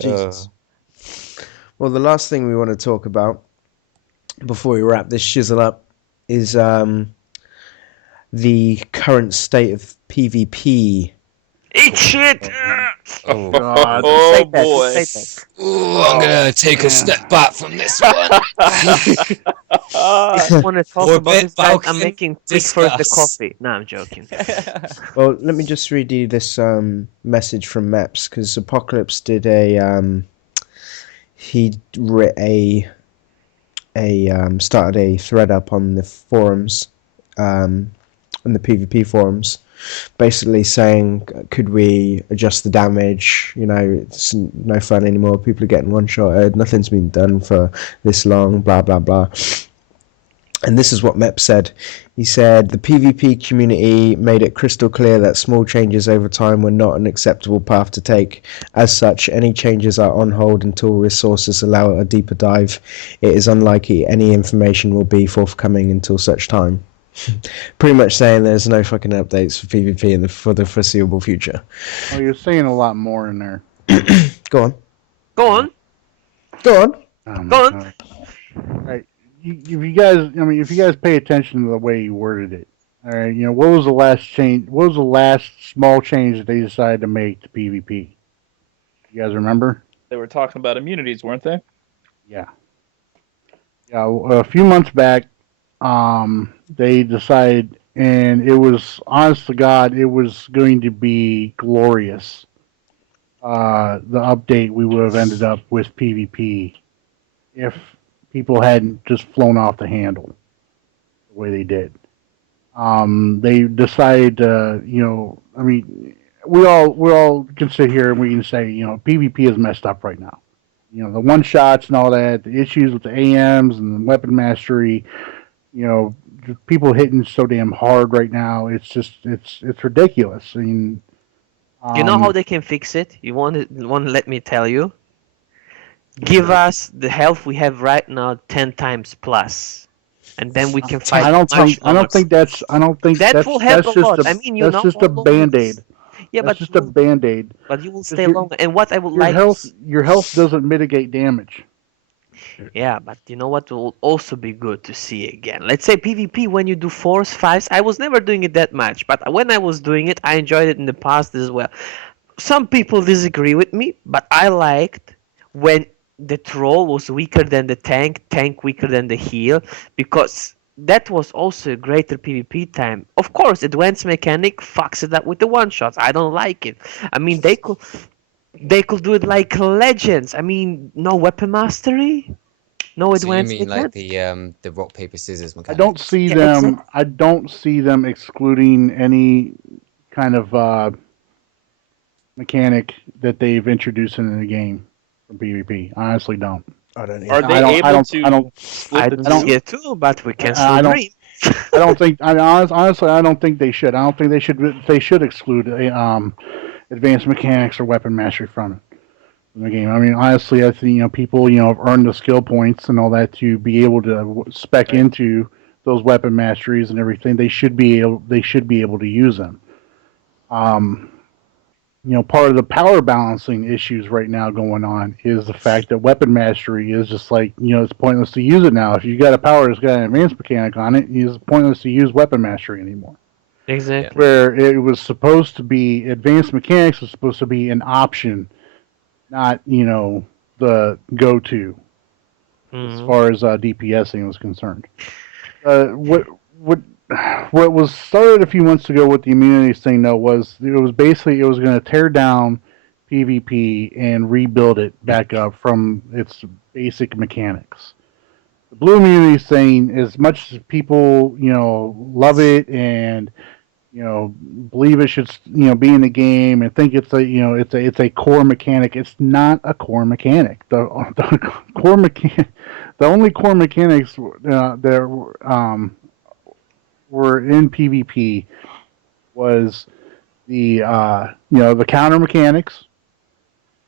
Jesus. Well, the last thing we want to talk about before we wrap this shizzle up is the current state of PvP. Eat shit! Oh, God. Oh Say that, boy. say that. Ooh, I'm gonna take a step back from this one. If you want to talk Or about bit this, guys, Balkan, I'm making quick first the discuss. coffee. No, I'm joking. Well, let me just read you this message from Meps, because Apocalypse did he writ started a thread up on the forums, on the PvP forums, basically saying, could we adjust the damage? It's no fun anymore. People are getting one-shotted. Nothing's been done for this long. Blah blah blah. And this is what Mep said. He said, the PvP community made it crystal clear that small changes over time were not an acceptable path to take. As such, any changes are on hold until resources allow a deeper dive. It is unlikely any information will be forthcoming until such time. Pretty much saying there's no fucking updates for PvP for the foreseeable future. Oh, you're saying a lot more in there. Go on. Go on. Go on. Oh, my Go on. God. Right. if you guys, I mean, if you guys pay attention to the way you worded it, all right, what was the last change? What was the last small change that they decided to make to PvP? You guys remember? They were talking about immunities, weren't they? Yeah. Yeah, a few months back, they decided, and it was, honest to God, it was going to be glorious. The update we would have ended up with PvP if people hadn't just flown off the handle the way they did. They decided to, I mean, we all can sit here and we can say, PvP is messed up right now. The one shots and all that, the issues with the AMs and the weapon mastery, just people hitting so damn hard right now. It's just, it's ridiculous. I mean, You know how they can fix it? You want to let me tell you? Give us the health we have right now 10 times plus, and then we can fight. I don't think that's that will help that's a just lot. a, I mean, that's just a band-aid. Yeah, That's but just a band-aid. But you will stay your- longer. And what I would Your like. health doesn't mitigate damage. Yeah, but you know what will also be good to see again? Let's say PvP when you do 4s, 5s. I was never doing it that much, but when I was doing it, I enjoyed it in the past as well. Some people disagree with me, but I liked when the troll was weaker than the tank weaker than the heal, because that was also a greater PvP time. Of course, advanced mechanic fucks it up with the one shots. I don't like it. I mean, they could do it like legends. I mean, no weapon mastery, no So you advanced mean like mechanic. the rock paper scissors I mechanic? don't see Yeah, them. exactly. I don't see them excluding any kind of mechanic that they've introduced into the game from PvP. I honestly don't. I don't Are either. they I don't- able I don't- to I don't- split I the don't two? see it too, but we can I still don't- dream. I don't think. I mean, honestly, I don't think they should. I don't think they should. They should exclude advanced mechanics or weapon mastery from it in the game. I mean, honestly, I think people have earned the skill points and all that to be able to spec into those weapon masteries and everything. They should be able. They should be able to use them. Part of the power balancing issues right now going on is the fact that weapon mastery is just like, it's pointless to use it now. If you got a power that's got an advanced mechanic on it, it's pointless to use weapon mastery anymore. Exactly. Where it was supposed to be, advanced mechanics was supposed to be an option, not, the go-to as far as DPSing was concerned. What was started a few months ago with the immunities thing, though, was it was going to tear down PvP and rebuild it back up from its basic mechanics. The blue immunities thing, as much as people love it and believe it should be in the game and think it's a core mechanic, it's not a core mechanic. The core mechanic, the only core mechanics that were in PvP was the the counter mechanics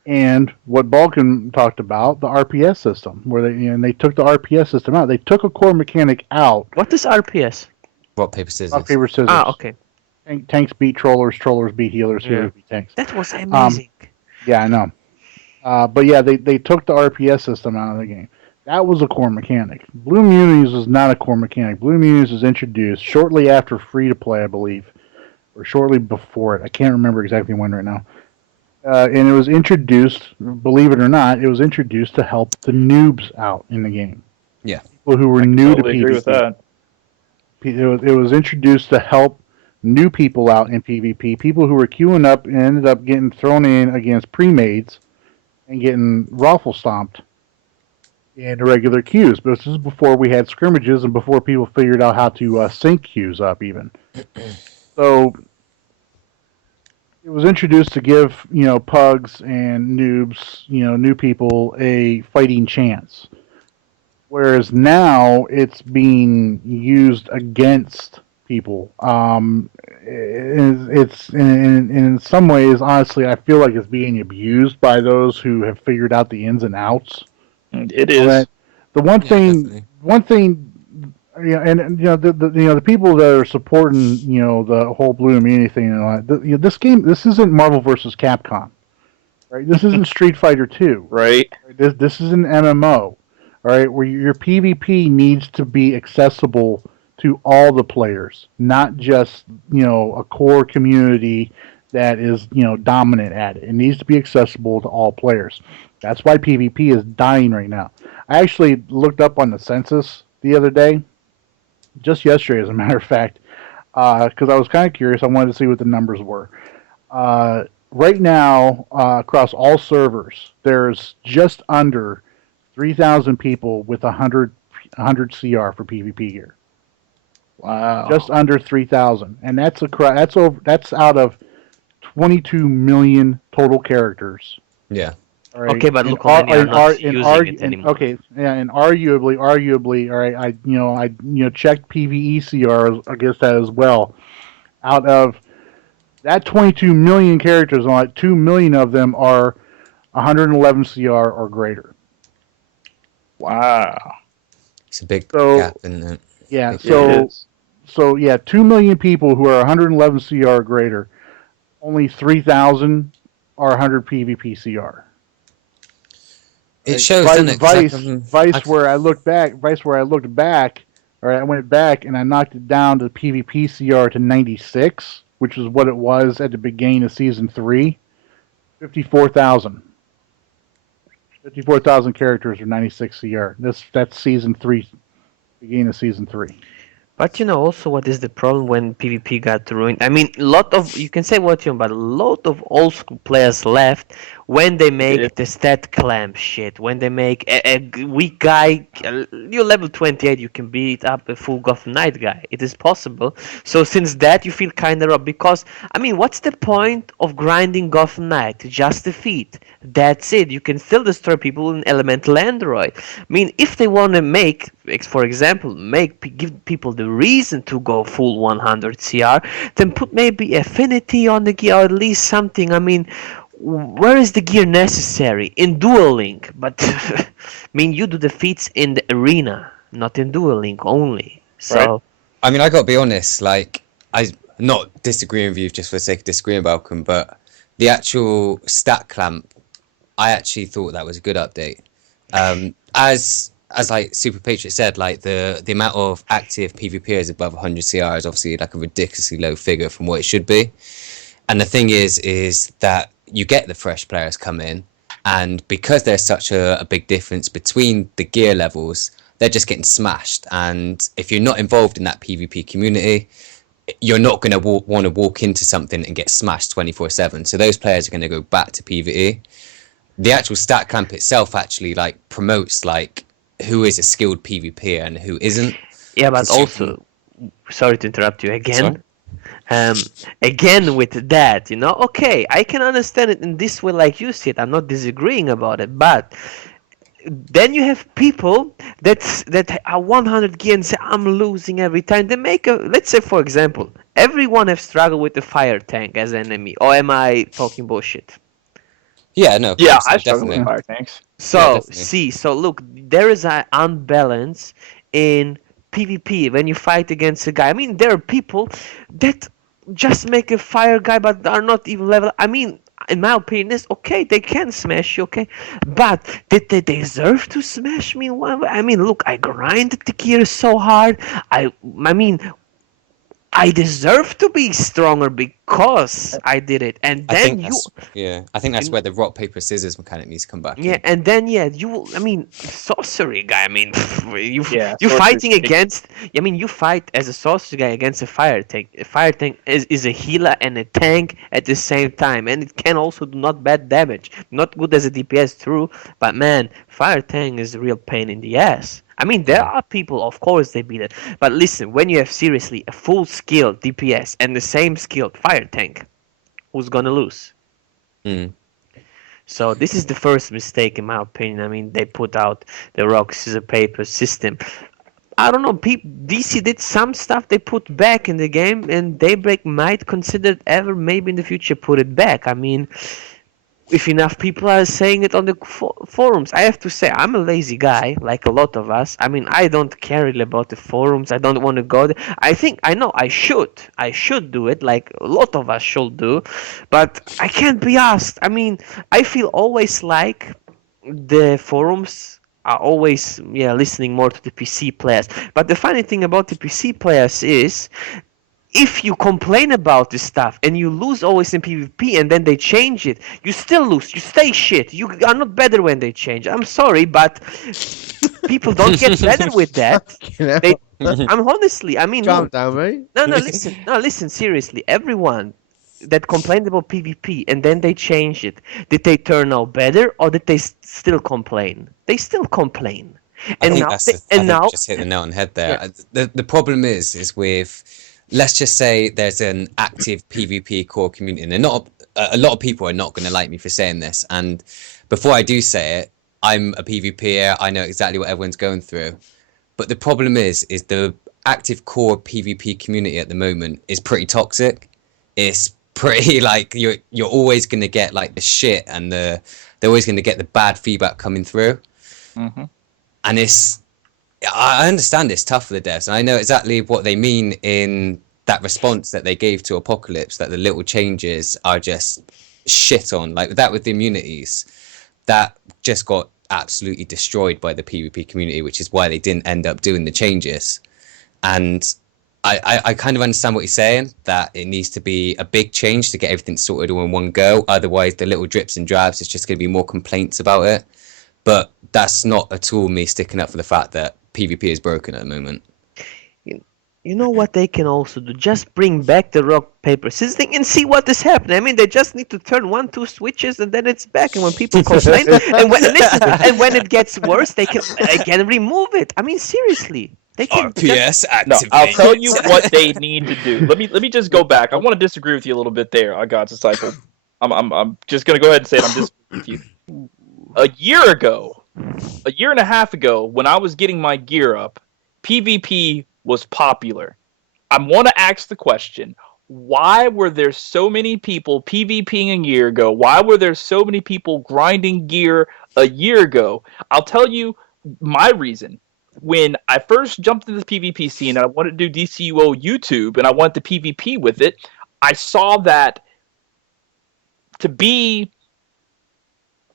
and what Balkan talked about, the RPS system, where they took the RPS system out. They took a core mechanic out. What is RPS? Rock paper scissors. Rock paper scissors. Ah, okay. Tanks beat trollers, trollers beat healers, healers beat tanks. That was amazing. Yeah, I know. But yeah, they took the RPS system out of the game. That was a core mechanic. Blue Immunities was not a core mechanic. Blue Immunities was introduced shortly after free to play, I believe, or shortly before it. I can't remember exactly when right now. And it was introduced, believe it or not, it was introduced to help the noobs out in the game. Yeah. People who were new Totally to agree with PvP. that. It was introduced to help new people out in PvP. People who were queuing up and ended up getting thrown in against pre-mades and getting raffle stomped in regular queues. But this is before we had scrimmages and before people figured out how to sync queues up even. So it was introduced to give, pugs and noobs, new people a fighting chance. Whereas now it's being used against people. It's in some ways, honestly, I feel like it's being abused by those who have figured out the ins and outs. It is. The one definitely. thing, the people that are supporting, the whole blue immunity thing and all that. This game, this isn't Marvel versus Capcom, right? This isn't Street Fighter 2, Right. This is an MMO. All right, where your PvP needs to be accessible to all the players, not just a core community that is dominant at it. It needs to be accessible to all players. That's why PvP is dying right now. I actually looked up on the census the other day, just yesterday, as a matter of fact, because I was kind of curious. I wanted to see what the numbers were. Right now, across all servers, there's just under 3,000 people with 100 CR for PvP gear. Wow. Just under 3,000, and that's out of 22 million total characters. Yeah. All right. Okay, but look how many are not using it anymore. Okay, yeah, and arguably, all right, I checked PVE CR against that as well. Out of that 22 million characters, like 2 million of them are 111 CR or greater. Wow. It's a big gap, isn't it? Yeah, It so yeah, 2 million people who are 111 CR or greater, only 3,000 are 100 PvP CR. It shows, doesn't it? 'Cause Vice, where I looked back, all right, I went back and I knocked it down to PvP CR to 96, which is what it was at the beginning of Season 3. 54,000. 54,000 characters or 96 CR. That's Season 3, beginning of Season 3. But also what is the problem when PvP got ruined? I mean, you can say what you want, but a lot of old school players left when they make the stat clamp shit. When they make a weak guy, you're level 28, you can beat up a full Gotham Knight guy. It is possible. So since that, you feel kind of rough because, I mean, what's the point of grinding Gotham Knight? Just defeat. That's it. You can still destroy people in Elemental Android. I mean, if they want to make, for example, give people the reason to go full 100 CR, then put maybe affinity on the gear or at least something. I mean, where is the gear necessary? In Duel Link, but I mean, you do the feats in the arena, not in Duel Link only. So, Right. I mean, I got to be honest. Like, I'm not disagreeing with you just for the sake of disagreeing, Balkan, but the actual stat clamp, I actually thought that was a good update. As like Super Patriot said, like the amount of active PvPers above 100 CR is obviously like a ridiculously low figure from what it should be. And the thing is that you get the fresh players come in, and because there's such a big difference between the gear levels, they're just getting smashed. And if you're not involved in that PvP community, you're not going to want to walk into something and get smashed 24/7. So those players are going to go back to PvE. The actual stat clamp itself actually like promotes like who is a skilled PvPer and who isn't. yeah, but also, sorry to interrupt you again. Sorry? Again with that, okay, I can understand it in this way like you see it. I'm not disagreeing about it, but then you have people that are 100 gear and say I'm losing every time. They make let's say for example, everyone have struggled with the fire tank as enemy. Or am I talking bullshit? Yeah, no. Of Yeah, course, I struggle definitely. with fire tanks. So definitely. so look, there is an unbalance in PvP when you fight against a guy. I mean, there are people that just make a fire guy but are not even level. I mean, in my opinion, it's okay. They can smash you, okay, but did they deserve to smash me? I mean, look, I grinded the gear so hard. I mean, I deserve to be stronger because I did it, and I then think I think that's where the rock paper scissors mechanic needs to come back. yeah, in. and then I mean, sorcery guy. I mean, you sorcery's fighting big. against. I mean, you fight as a sorcery guy against a fire tank. A fire tank is a healer and a tank at the same time, and it can also do not bad damage. Not good as a DPS, true, but man, fire tank is a real pain in the ass. I mean, there are people, of course, they beat it. But listen, when you have seriously a full skilled DPS and the same skilled fire tank, who's gonna lose? Mm. So this is the first mistake, in my opinion. I mean, they put out the rock, scissor, paper system. I don't know. DC did some stuff they put back in the game, and Daybreak might consider ever, maybe in the future, put it back. I mean, if enough people are saying it on the forums. I have to say, I'm a lazy guy, like a lot of us. I mean, I don't care really about the forums. I don't want to go there. I know I should do it, like a lot of us should do, but I can't be asked. I mean, I feel always like the forums are always listening more to the PC players. But the funny thing about the PC players is, if you complain about this stuff and you lose always in PvP and then they change it, you still lose. You stay shit. You are not better when they change. I'm sorry, but people don't get better with that. You know? I'm honestly, I mean, Calm look, down, mate. listen, seriously. Everyone that complained about PvP and then they changed it, did they turn out better or did they still complain? They still complain. I And think now, that's they- the, and I think now, you just hit the nail on the head there. Yeah. The problem is with, let's just say there's an active PvP core community, and not a lot of people are not going to like me for saying this. And before I do say it, I'm a PvPer. I know exactly what everyone's going through. But the problem is the active core PvP community at the moment is pretty toxic. It's pretty like you're always going to get like the shit, and they're always going to get the bad feedback coming through. Mm-hmm. And I understand it's tough for the devs, and I know exactly what they mean in that response that they gave to Apocalypse, that the little changes are just shit on. Like that with the immunities, that just got absolutely destroyed by the PvP community, which is why they didn't end up doing the changes. And I kind of understand what you're saying, that it needs to be a big change to get everything sorted all in one go. Otherwise, the little drips and drabs, it's just going to be more complaints about it. But that's not at all me sticking up for the fact that PvP is broken at the moment. you know what they can also do? Just bring back the rock, paper, scissors thing and see what is happening. I mean, they just need to turn 1-2 switches and then it's back. And when people complain, and when it gets worse, they can again remove it. I mean, seriously, they can. RPS No, activate. I'll tell you what they need to do. Let me just go back. I want to disagree with you a little bit there, God's disciple. I'm just gonna go ahead and say it. I'm disagreeing with you. A year and a half ago, when I was getting my gear up, PvP was popular. I want to ask the question: why were there so many people PvPing a year ago? Why were there so many people grinding gear a year ago? I'll tell you my reason. When I first jumped into the PvP scene and I wanted to do DCUO YouTube and I wanted to PvP with it, I saw that to be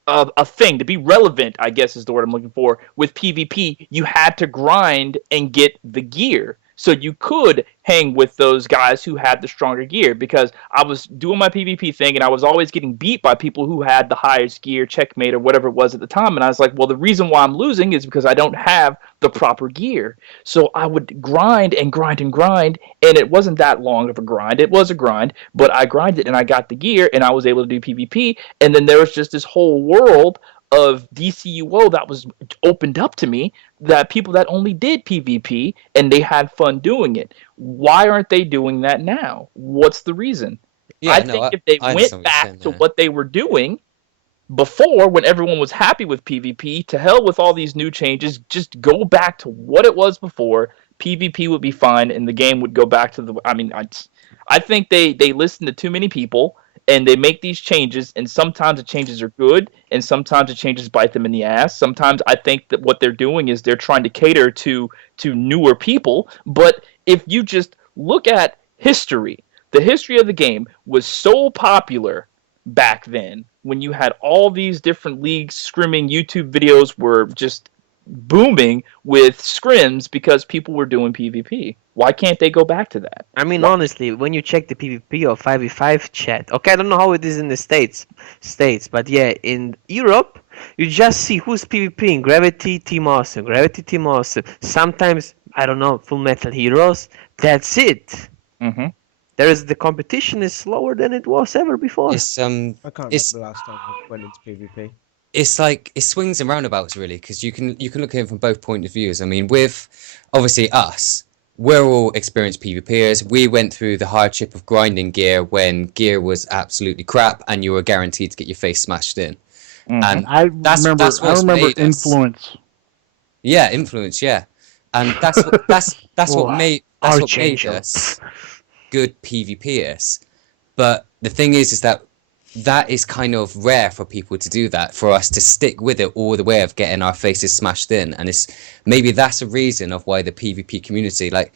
a thing, to be relevant, I guess is the word I'm looking for, with PvP, you had to grind and get the gear. So you could hang with those guys who had the stronger gear, because I was doing my PvP thing and I was always getting beat by people who had the highest gear, checkmate, or whatever it was at the time. And I was like, well, the reason why I'm losing is because I don't have the proper gear. So I would grind and grind and grind, and it wasn't that long of a grind. It was a grind, but I grinded and I got the gear and I was able to do PvP. And then there was just this whole world of DCUO that was opened up to me, that people that only did PvP and they had fun doing it. Why aren't they doing that now? What's the reason? I think if they went back to what they were doing before, when everyone was happy with PvP, to hell with all these new changes, just go back to what it was before. PvP would be fine and the game would go back to the... I think they listen to too many people and they make these changes, and sometimes the changes are good and sometimes the changes bite them in the ass. Sometimes I think that what they're doing is they're trying to cater to newer people. But if you just look at history, the history of the game was so popular back then, when you had all these different leagues scrimming. YouTube videos were just booming with scrims because people were doing PvP. Why can't they go back to that? I mean, honestly, when you check the PvP or 5v5 chat, okay, I don't know how it is in the States, but yeah, in Europe, you just see who's PvPing. Gravity, Team Awesome, Gravity, Team Awesome. Sometimes, I don't know, Full Metal Heroes. That's it. Mm-hmm. The competition is slower than it was ever before. I can't remember the last time I went into PvP. It's like it swings and roundabouts, really, because you can look at it from both point of views. I mean, with obviously us, we're all experienced PvPers. We went through the hardship of grinding gear when gear was absolutely crap and you were guaranteed to get your face smashed in. Mm-hmm. And I remember influence. Yeah, influence. Yeah, and that's what made us good PvPers. But the thing is that is kind of rare for people to do that, for us to stick with it all the way of getting our faces smashed in. And maybe that's a reason of why the PvP community, like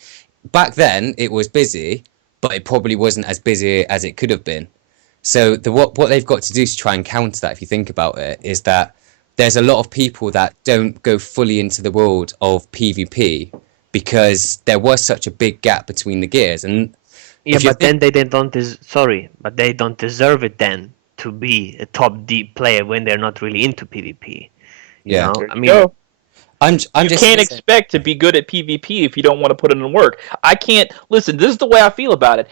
back then it was busy, but it probably wasn't as busy as it could have been. So what they've got to do to try and counter that, if you think about it, is that there's a lot of people that don't go fully into the world of PvP because there was such a big gap between the gears. And Yeah, if you but then they don't but they don't deserve it then to be a top deep player when they're not really into PvP. You Yeah. know, There I you mean, go. I'm You just can't expect to be good at PvP if you don't want to put in the work. I can't listen. This is the way I feel about it.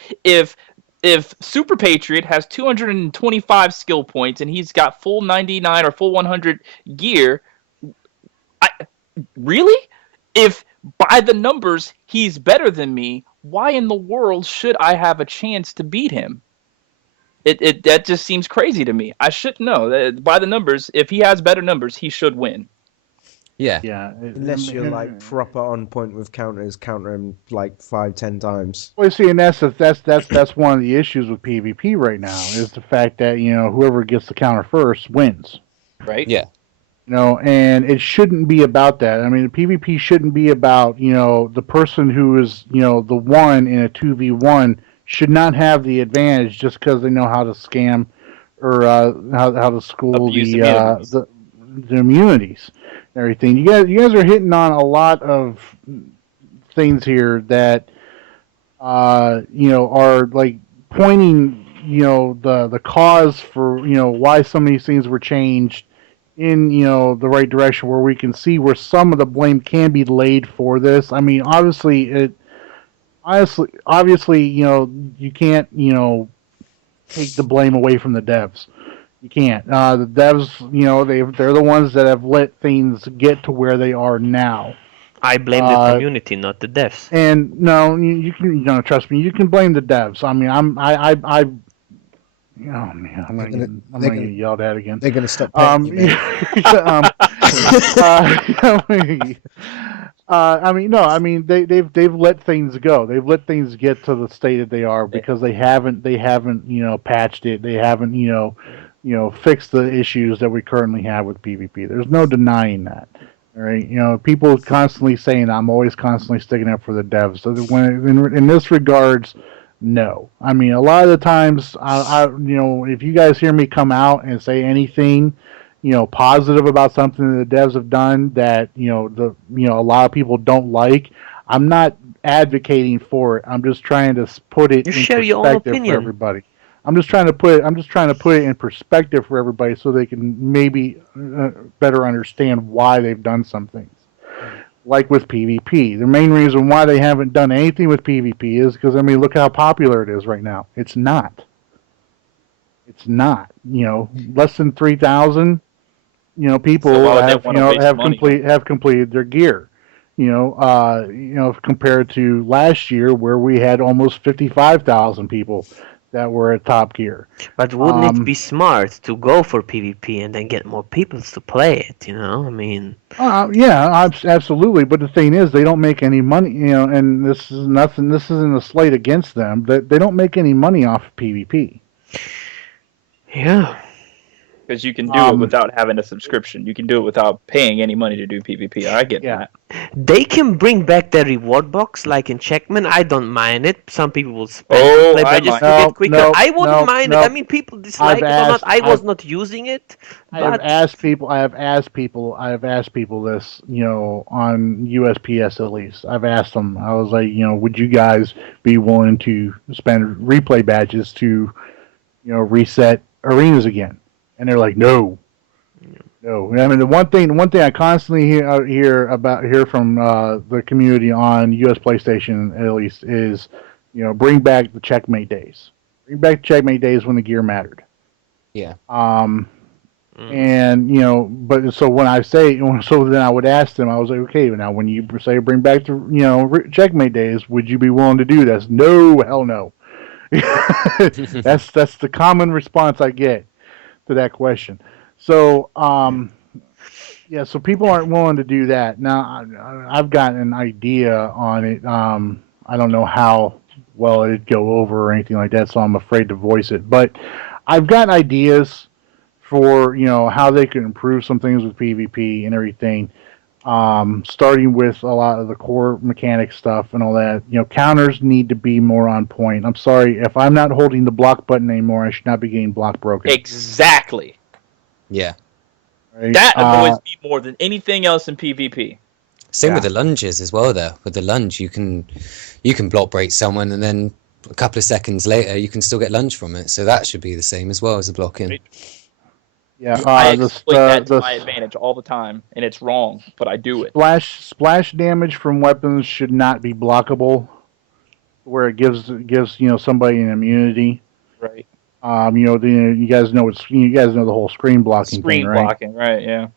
If Super Patriot has 225 skill points and he's got full 99 or full 100 gear, I really? If by the numbers he's better than me, why in the world should I have a chance to beat him? It that just seems crazy to me. I should know that by the numbers, if he has better numbers, he should win. yeah. Yeah. Unless you're like proper on point with counters, counter him like 5-10 times. Well, see, and that's one of the issues with PvP right now is the fact that whoever gets the counter first wins. Right? Yeah. And it shouldn't be about that. I mean, PvP shouldn't be about the person who is the one in a 2v1 should not have the advantage just because they know how to scam or how to school Abuse the immunities. the immunities and everything. You guys are hitting on a lot of things here that are like pointing the cause for why some of these things were changed in the right direction, where we can see where some of the blame can be laid for this. I mean, obviously, you can't take the blame away from the devs. You can't. The devs, they're the ones that have let things get to where they are now. I blame the community, not the devs. And no, you can, trust me, you can blame the devs. I mean, oh man, I'm gonna get yelled at again. They're gonna stop paying you, mate. I mean, no, I mean they've let things go. They've let things get to the state that they are because they haven't patched it. They haven't fixed the issues that we currently have with PvP. There's no denying that. All right, people constantly saying I'm always constantly sticking up for the devs. So when in this regards, no. I mean, a lot of the times, if you guys hear me come out and say anything, positive about something that the devs have done that a lot of people don't like, I'm not advocating for it. I'm just trying to put it You in share your own perspective for opinion. everybody. I'm just trying to put it in perspective for everybody so they can maybe better understand why they've done some things. Like with PvP, the main reason why they haven't done anything with PvP is because, I mean, look how popular it is right now. It's not. It's not. Less than 3,000, people have completed their gear. Compared to last year where we had almost 55,000 people that were at top gear. But wouldn't it be smart to go for PvP and then get more people to play it? I mean, yeah, absolutely. But the thing is, they don't make any money. And this is nothing. This isn't a slight against them. They don't make any money off of PvP. yeah. Because you can do it without having a subscription. You can do it without paying any money to do PvP. I get that. They can bring back the reward box like in Checkman. I don't mind it. Some people will spend Oh, play I badges mind to get it. quicker. No, I wouldn't mind it. no. I mean, people dislike it or not. I was not using it. I have But asked people this, on USPS at least. I've asked them. I was like, would you guys be willing to spend replay badges to, reset arenas again? And they're like, no. No. I mean, the one thing I constantly hear from the community on US PlayStation at least is, bring back the checkmate days. Bring back checkmate days when the gear mattered. Yeah. And but so when I say, so then I would ask them. I was like, okay, now when you say bring back the checkmate days, would you be willing to do this? No, hell no. That's the common response I get to that question. So so people aren't willing to do that. Now I've got an idea on it. I don't know how well it'd go over or anything like that, so I'm afraid to voice it. But I've got ideas for how they can improve some things with PvP and everything. Starting with a lot of the core mechanic stuff and all that. Counters need to be more on point. I'm sorry, if I'm not holding the block button anymore, I should not be getting block broken. Exactly. Yeah. Right? That annoys me more than anything else in PvP. Same with the lunges as well, though. With the lunge, you can block break someone, and then a couple of seconds later, you can still get lunge from it. So that should be the same as well as the blocking. Right. Yeah, I exploit that to my advantage all the time, and it's wrong, but I do it. Splash damage from weapons should not be blockable, where it gives somebody an immunity. Right. You guys know the whole screen blocking thing, right? Screen blocking, right? Yeah.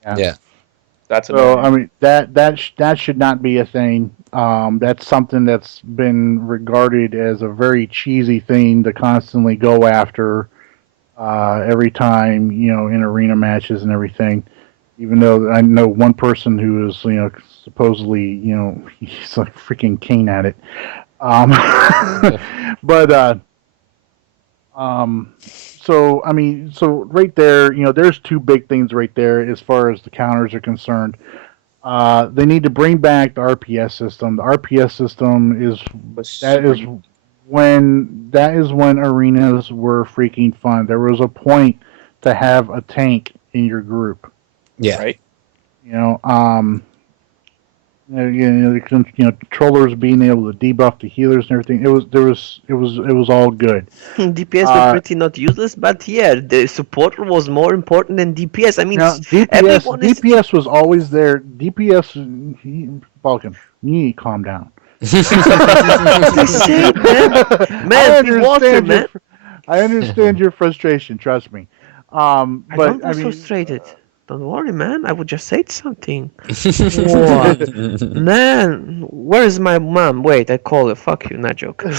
That's so. annoying. I mean that should not be a thing. That's something that's been regarded as a very cheesy thing to constantly go after. Every time, in arena matches and everything. Even though I know one person who is, supposedly, he's like freaking king at it. So I mean, so right there, there's two big things right there as far as the counters are concerned. They need to bring back the RPS system. The RPS system is when arenas were freaking fun. There was a point to have a tank in your group. Yeah. Right. Controllers being able to debuff the healers and everything. It was all good. DPS were pretty not useless, but yeah, the support was more important than DPS. I mean, DPS was always there. Balkan, you need to calm down. I understand your frustration. Trust me. But I mean, frustrated. Don't worry, man. I would just say something. Man, where is my mom? Wait, I call her. Fuck you, not joke. But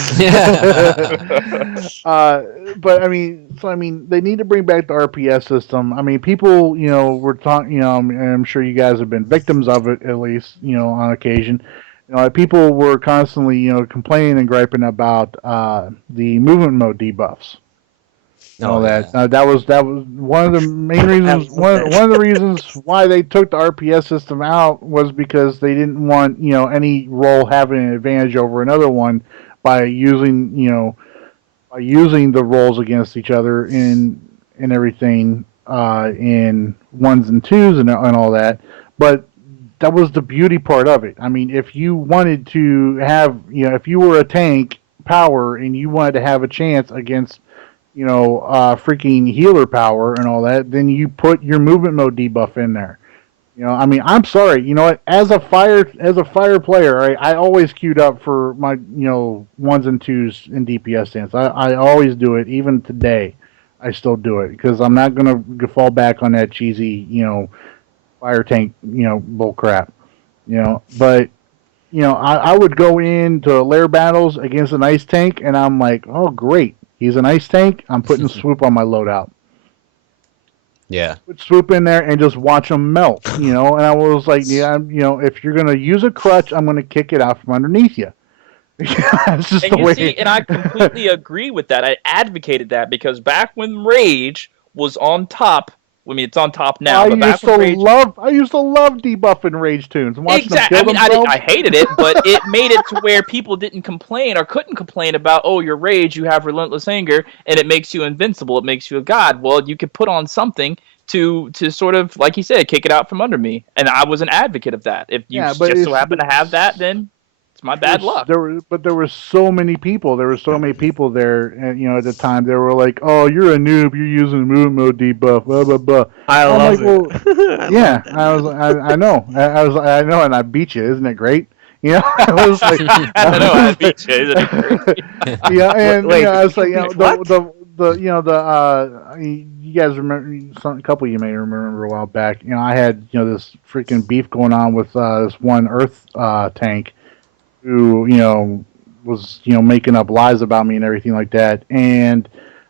I mean, they need to bring back the RPS system. I mean, people, were talking. I'm sure you guys have been victims of it, at least, on occasion. People were constantly, complaining and griping about the movement mode debuffs. That was one of the main reasons. One of the reasons why they took the RPS system out was because they didn't want any role having an advantage over another one by using the roles against each other in everything in ones and twos and all that. But that was the beauty part of it. I mean, if you wanted to have if you were a tank power and you wanted to have a chance against freaking healer power and all that, then you put your movement mode debuff in there. I mean, I'm sorry. You know what? As a fire player, I always queued up for my ones and twos in DPS stance. I always do it. Even today, I still do it because I'm not gonna fall back on that cheesy fire tank bull crap. But I would go into lair battles against an ice tank, and I'm like, oh great. He's an ice tank. I'm putting swoop on my loadout. Yeah. Put swoop in there and just watch him melt, And I was like, if you're gonna use a crutch, I'm gonna kick it out from underneath you. It's just and the way. See, and I completely agree with that. I advocated that because back when Rage was on top. I mean, it's on top now. I used to love debuffing Rage tunes. Exactly. I mean, I hated it, but it made it to where people didn't complain or couldn't complain about, oh, your Rage, you have relentless anger, and it makes you invincible. It makes you a god. Well, you could put on something to sort of, like you said, kick it out from under me. And I was an advocate of that. If you just so happen to have that, then it's my bad luck. There were so many people. There were so many people there, and, at the time. They were like, "Oh, you're a noob. You're using movement mode debuff." Blah blah blah. I love it. Well, yeah, I know. I know, and I beat you. Isn't it great? I was like, I know, I beat you. Isn't it great? Yeah, and wait, I was like, what? You guys remember? A couple of you may remember a while back. I had this freaking beef going on with this one Earth tank. Who was making up lies about me and everything like that, and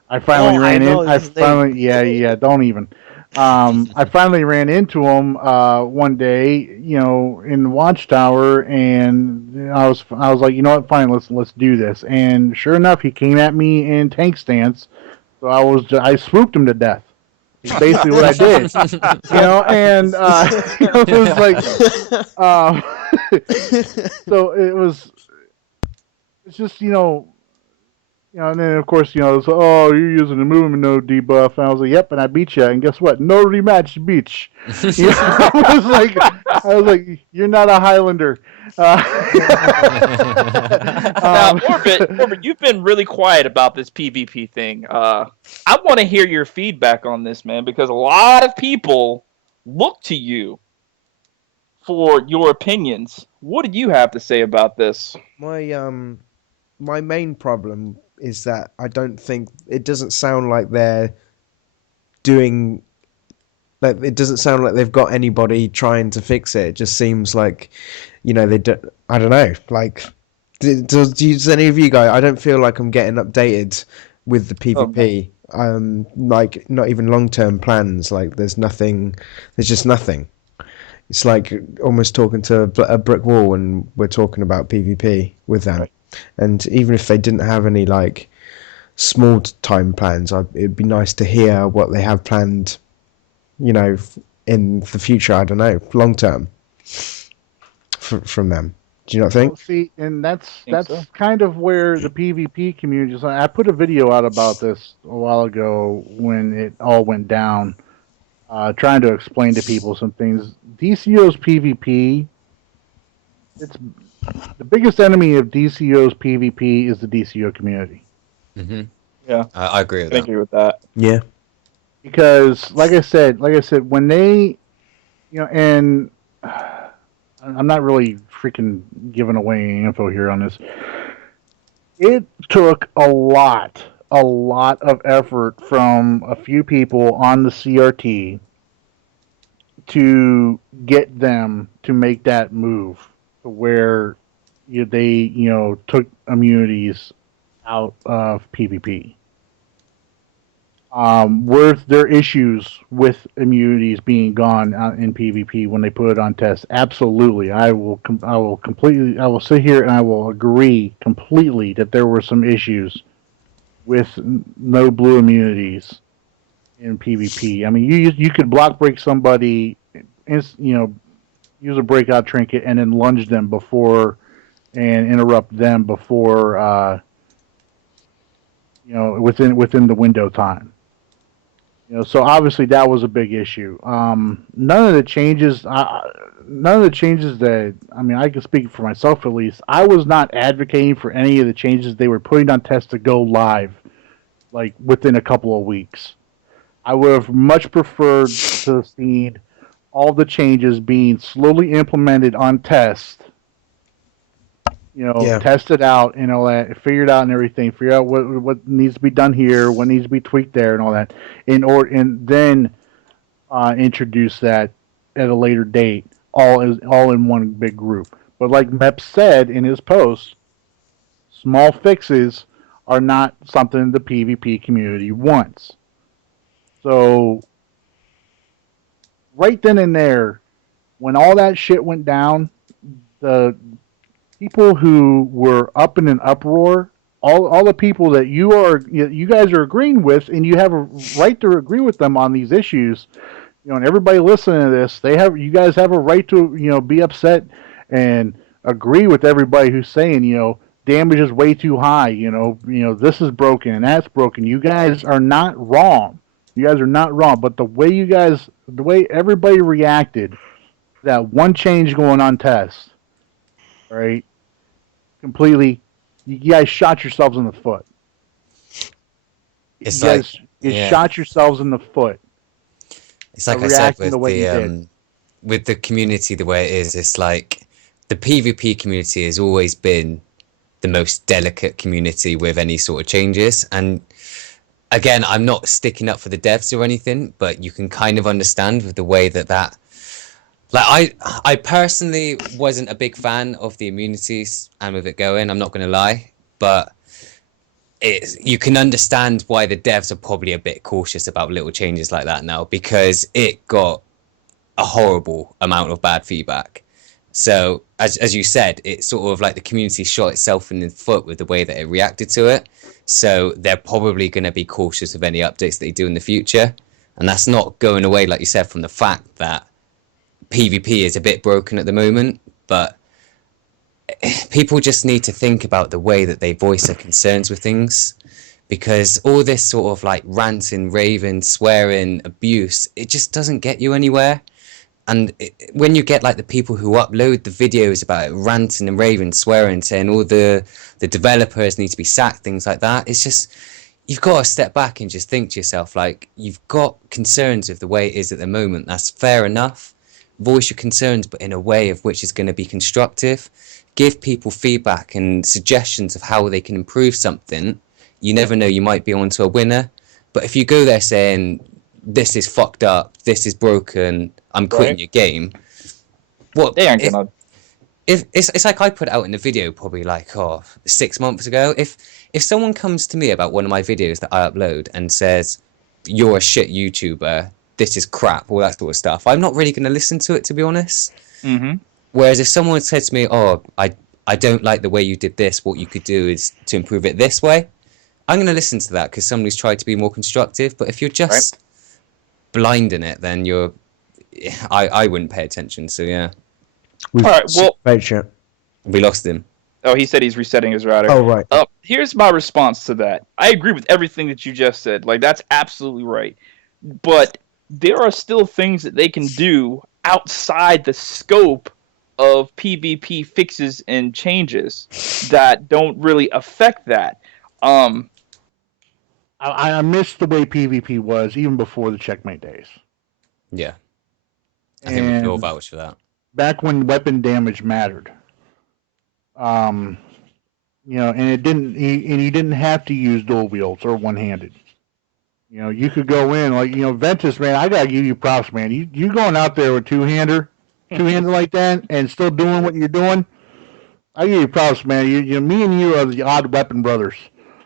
I finally ran in. Don't even. I finally ran into him one day, in the watchtower, and I was like, you know what, fine, let's do this. And sure enough, he came at me in tank stance, so I swooped him to death. It's basically what I did, and it was like, so it's just, And then of course, it's, oh, you're using the movement node debuff. And I was like, yep, and I beat you. And guess what? No rematch, bitch. I was like, you're not a Highlander. Now, Orbit, you've been really quiet about this PvP thing. I want to hear your feedback on this, man, because a lot of people look to you for your opinions. What do you have to say about this? My main problem is that I don't think it doesn't sound like they're doing. Like, it doesn't sound like they've got anybody trying to fix it. It just seems like, they do. I don't know. Like, does any of you guys? I don't feel like I'm getting updated with the PvP. Like, not even long-term plans. Like, there's nothing. There's just nothing. It's like almost talking to a brick wall when we're talking about PvP with them. And even if they didn't have any like small time plans, it'd be nice to hear what they have planned, in the future. I don't know, long term from them. Do you not think? Well, see, and that's kind of where the PvP community is. I put a video out about this a while ago when it all went down, trying to explain to people some things. DCUO's PvP, it's the biggest enemy of DCUO's PvP is the DCUO community. Mm-hmm. Yeah, I agree with that. I agree with that. Yeah, because like I said, when they, and I'm not really freaking giving away any info here on this. It took a lot of effort from a few people on the CRT to get them to make that move to where they took immunities out of PvP. Were there issues with immunities being gone in PvP when they put it on test? Absolutely. I will sit here and I will agree completely that there were some issues with no blue immunities in PvP. I mean, you could block break somebody, use a breakout trinket and then lunge them before and interrupt them before within the window time. So obviously that was a big issue. None of the changes that, I mean, I can speak for myself at least. I was not advocating for any of the changes they were putting on test to go live, like within a couple of weeks. I would have much preferred to see all the changes being slowly implemented on test. Test it out and all that, figure it out and everything, figure out what needs to be done here, what needs to be tweaked there and all that, and then introduce that at a later date, all in one big group. But like Mep said in his post, small fixes are not something the PvP community wants. So right then and there, when all that shit went down, the people who were up in an uproar, all the people that you guys are agreeing with, and you have a right to agree with them on these issues, and everybody listening to this, you guys have a right to be upset and agree with everybody who's saying damage is way too high, this is broken and that's broken. You guys are not wrong. But the way everybody reacted, that one change going on test, right? Completely, you guys shot yourselves in the foot. You shot yourselves in the foot. It's like I said with the community the way it is. It's like the PvP community has always been the most delicate community with any sort of changes. And again, I'm not sticking up for the devs or anything, but you can kind of understand with the way that. Like I personally wasn't a big fan of the immunities and with it going, I'm not going to lie, but you can understand why the devs are probably a bit cautious about little changes like that now, because it got a horrible amount of bad feedback. So as you said, it's sort of like the community shot itself in the foot with the way that it reacted to it. So they're probably going to be cautious of any updates that they do in the future. And that's not going away, like you said, from the fact that PvP is a bit broken at the moment, but people just need to think about the way that they voice their concerns with things. because all this sort of like ranting, raving, swearing, abuse, it just doesn't get you anywhere. And when you get like the people who upload the videos about it, ranting and raving, swearing, saying all the developers need to be sacked, things like that, it's just, you've got to step back and just think to yourself, like, you've got concerns of the way it is at the moment. That's fair enough. Voice your concerns, but in a way of which is going to be constructive. Give people feedback and suggestions of how they can improve something. You never know, you might be onto a winner. But if you go there saying, this is fucked up, this is broken, I'm quitting your game. What They aren't gonna. if it's like I put it out in the video probably like 6 months ago. If someone comes to me about one of my videos that I upload and says, you're a shit YouTuber, this is crap, all that sort of stuff, I'm not really going to listen to it, to be honest. Mm-hmm. Whereas if someone said to me, I don't like the way you did this, what you could do is to improve it this way, I'm going to listen to that because somebody's tried to be more constructive. But if you're just blind in it, then I wouldn't pay attention. So yeah. All right. Well, Patriot. We lost him. oh, he said he's resetting his router. Oh, right. Here's my response to that. I agree with everything that you just said. Like, that's absolutely right. But there are still things that they can do outside the scope of PvP fixes and changes that don't really affect that. I miss the way PvP was even before the checkmate days. Yeah. I think we And can all vouch for that. back when weapon damage mattered. And it didn't. And you didn't have to use dual wields or one-handed. You could go in like Ventus, man. I gotta give you props, man. You going out there with two-handed like that, and still doing what you're doing. I give you props, man. Me and you are the odd weapon brothers.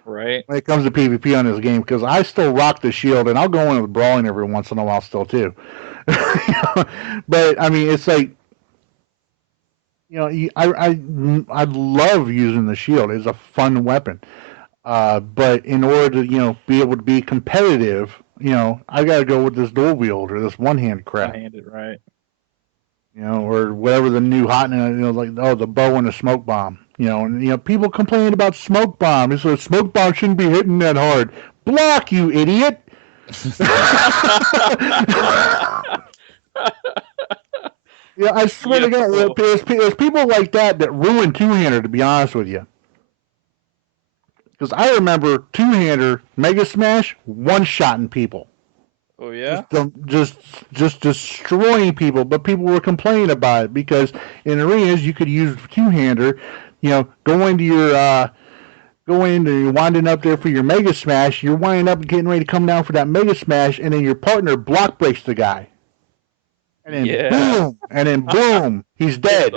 Right. When it comes to PvP on this game, because I still rock the shield, and I'll go in with brawling every once in a while still too. But I mean, it's like, I love using the shield. It's a fun weapon. But in order to be able to be competitive, I got to go with this dual wield or this one hand crap. One-handed, right. Or whatever the new hot, like the bow and the smoke bomb. And people complain about smoke bomb. It's a smoke bomb shouldn't be hitting that hard. Block, you idiot! Yeah, I swear to God, there's people like that ruin two-hander. To be honest with you, because I remember two-hander Mega Smash one-shotting people. Oh yeah. Just destroying people, but people were complaining about it because in arenas you could use two-hander. Go into you're winding up there for your Mega Smash. You're winding up and getting ready to come down for that Mega Smash, and then your partner block breaks the guy. And then boom, he's dead.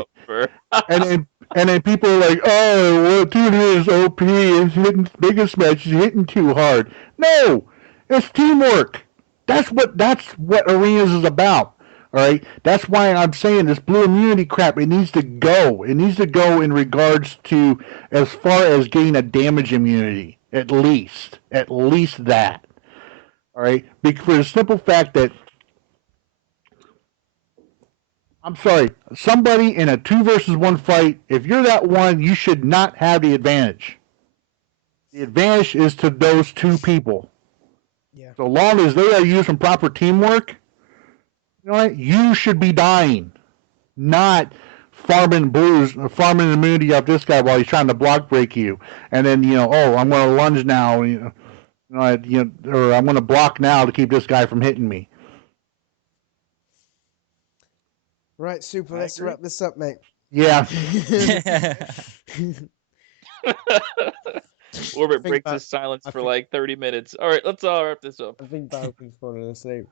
and then people are like, oh, well, two-hander is OP. It's hitting Mega Smash. He's hitting too hard. No, it's teamwork. That's what arenas is about. All right, that's why I'm saying this blue immunity crap. It needs to go. It needs to go in regards to as far as getting a damage immunity, at least that. All right, for the simple fact that I'm sorry, somebody in a 2 versus 1 fight, if you're that one, you should not have the advantage. The advantage is to those two people. Yeah. So long as they are using proper teamwork, you should be dying, not farming immunity off this guy while he's trying to block break you, and then I'm going to lunge now, or I'm going to block now to keep this guy from hitting me. Right, super. Let's wrap this up, mate. Yeah. Orbit breaks his silence for like 30 minutes. All right, let's wrap this up. I think Balkan's falling asleep.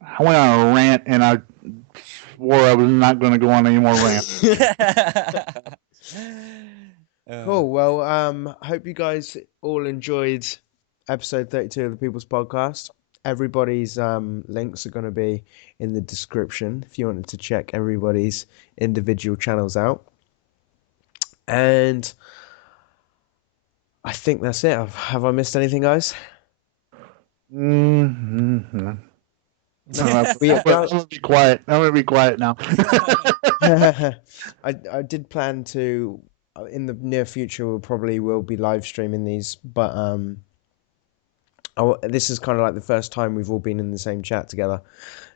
I went on a rant, and I swore I was not going to go on any more rants. Cool. Well, hope you guys all enjoyed episode 32 of the People's Podcast. Everybody's links are going to be in the description if you wanted to check everybody's individual channels out. And I think that's it. Have I missed anything, guys? Mm-hmm. No, I'm gonna be quiet. I'm gonna be quiet now. I did plan to in the near future we'll probably will be live streaming these, but this is kind of like the first time we've all been in the same chat together,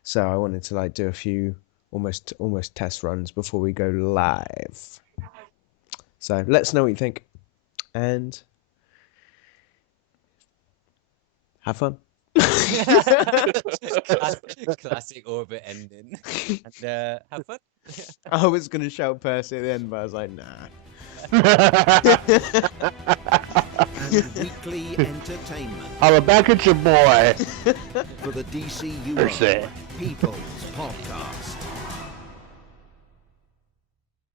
so I wanted to like do a few almost test runs before we go live. So let us know what you think, and have fun. Classic orbit ending. And have fun. I was gonna shout Percy at the end, but I was like, nah. And weekly entertainment I'm back at your boy. for the DCUO Percy. People's Podcast.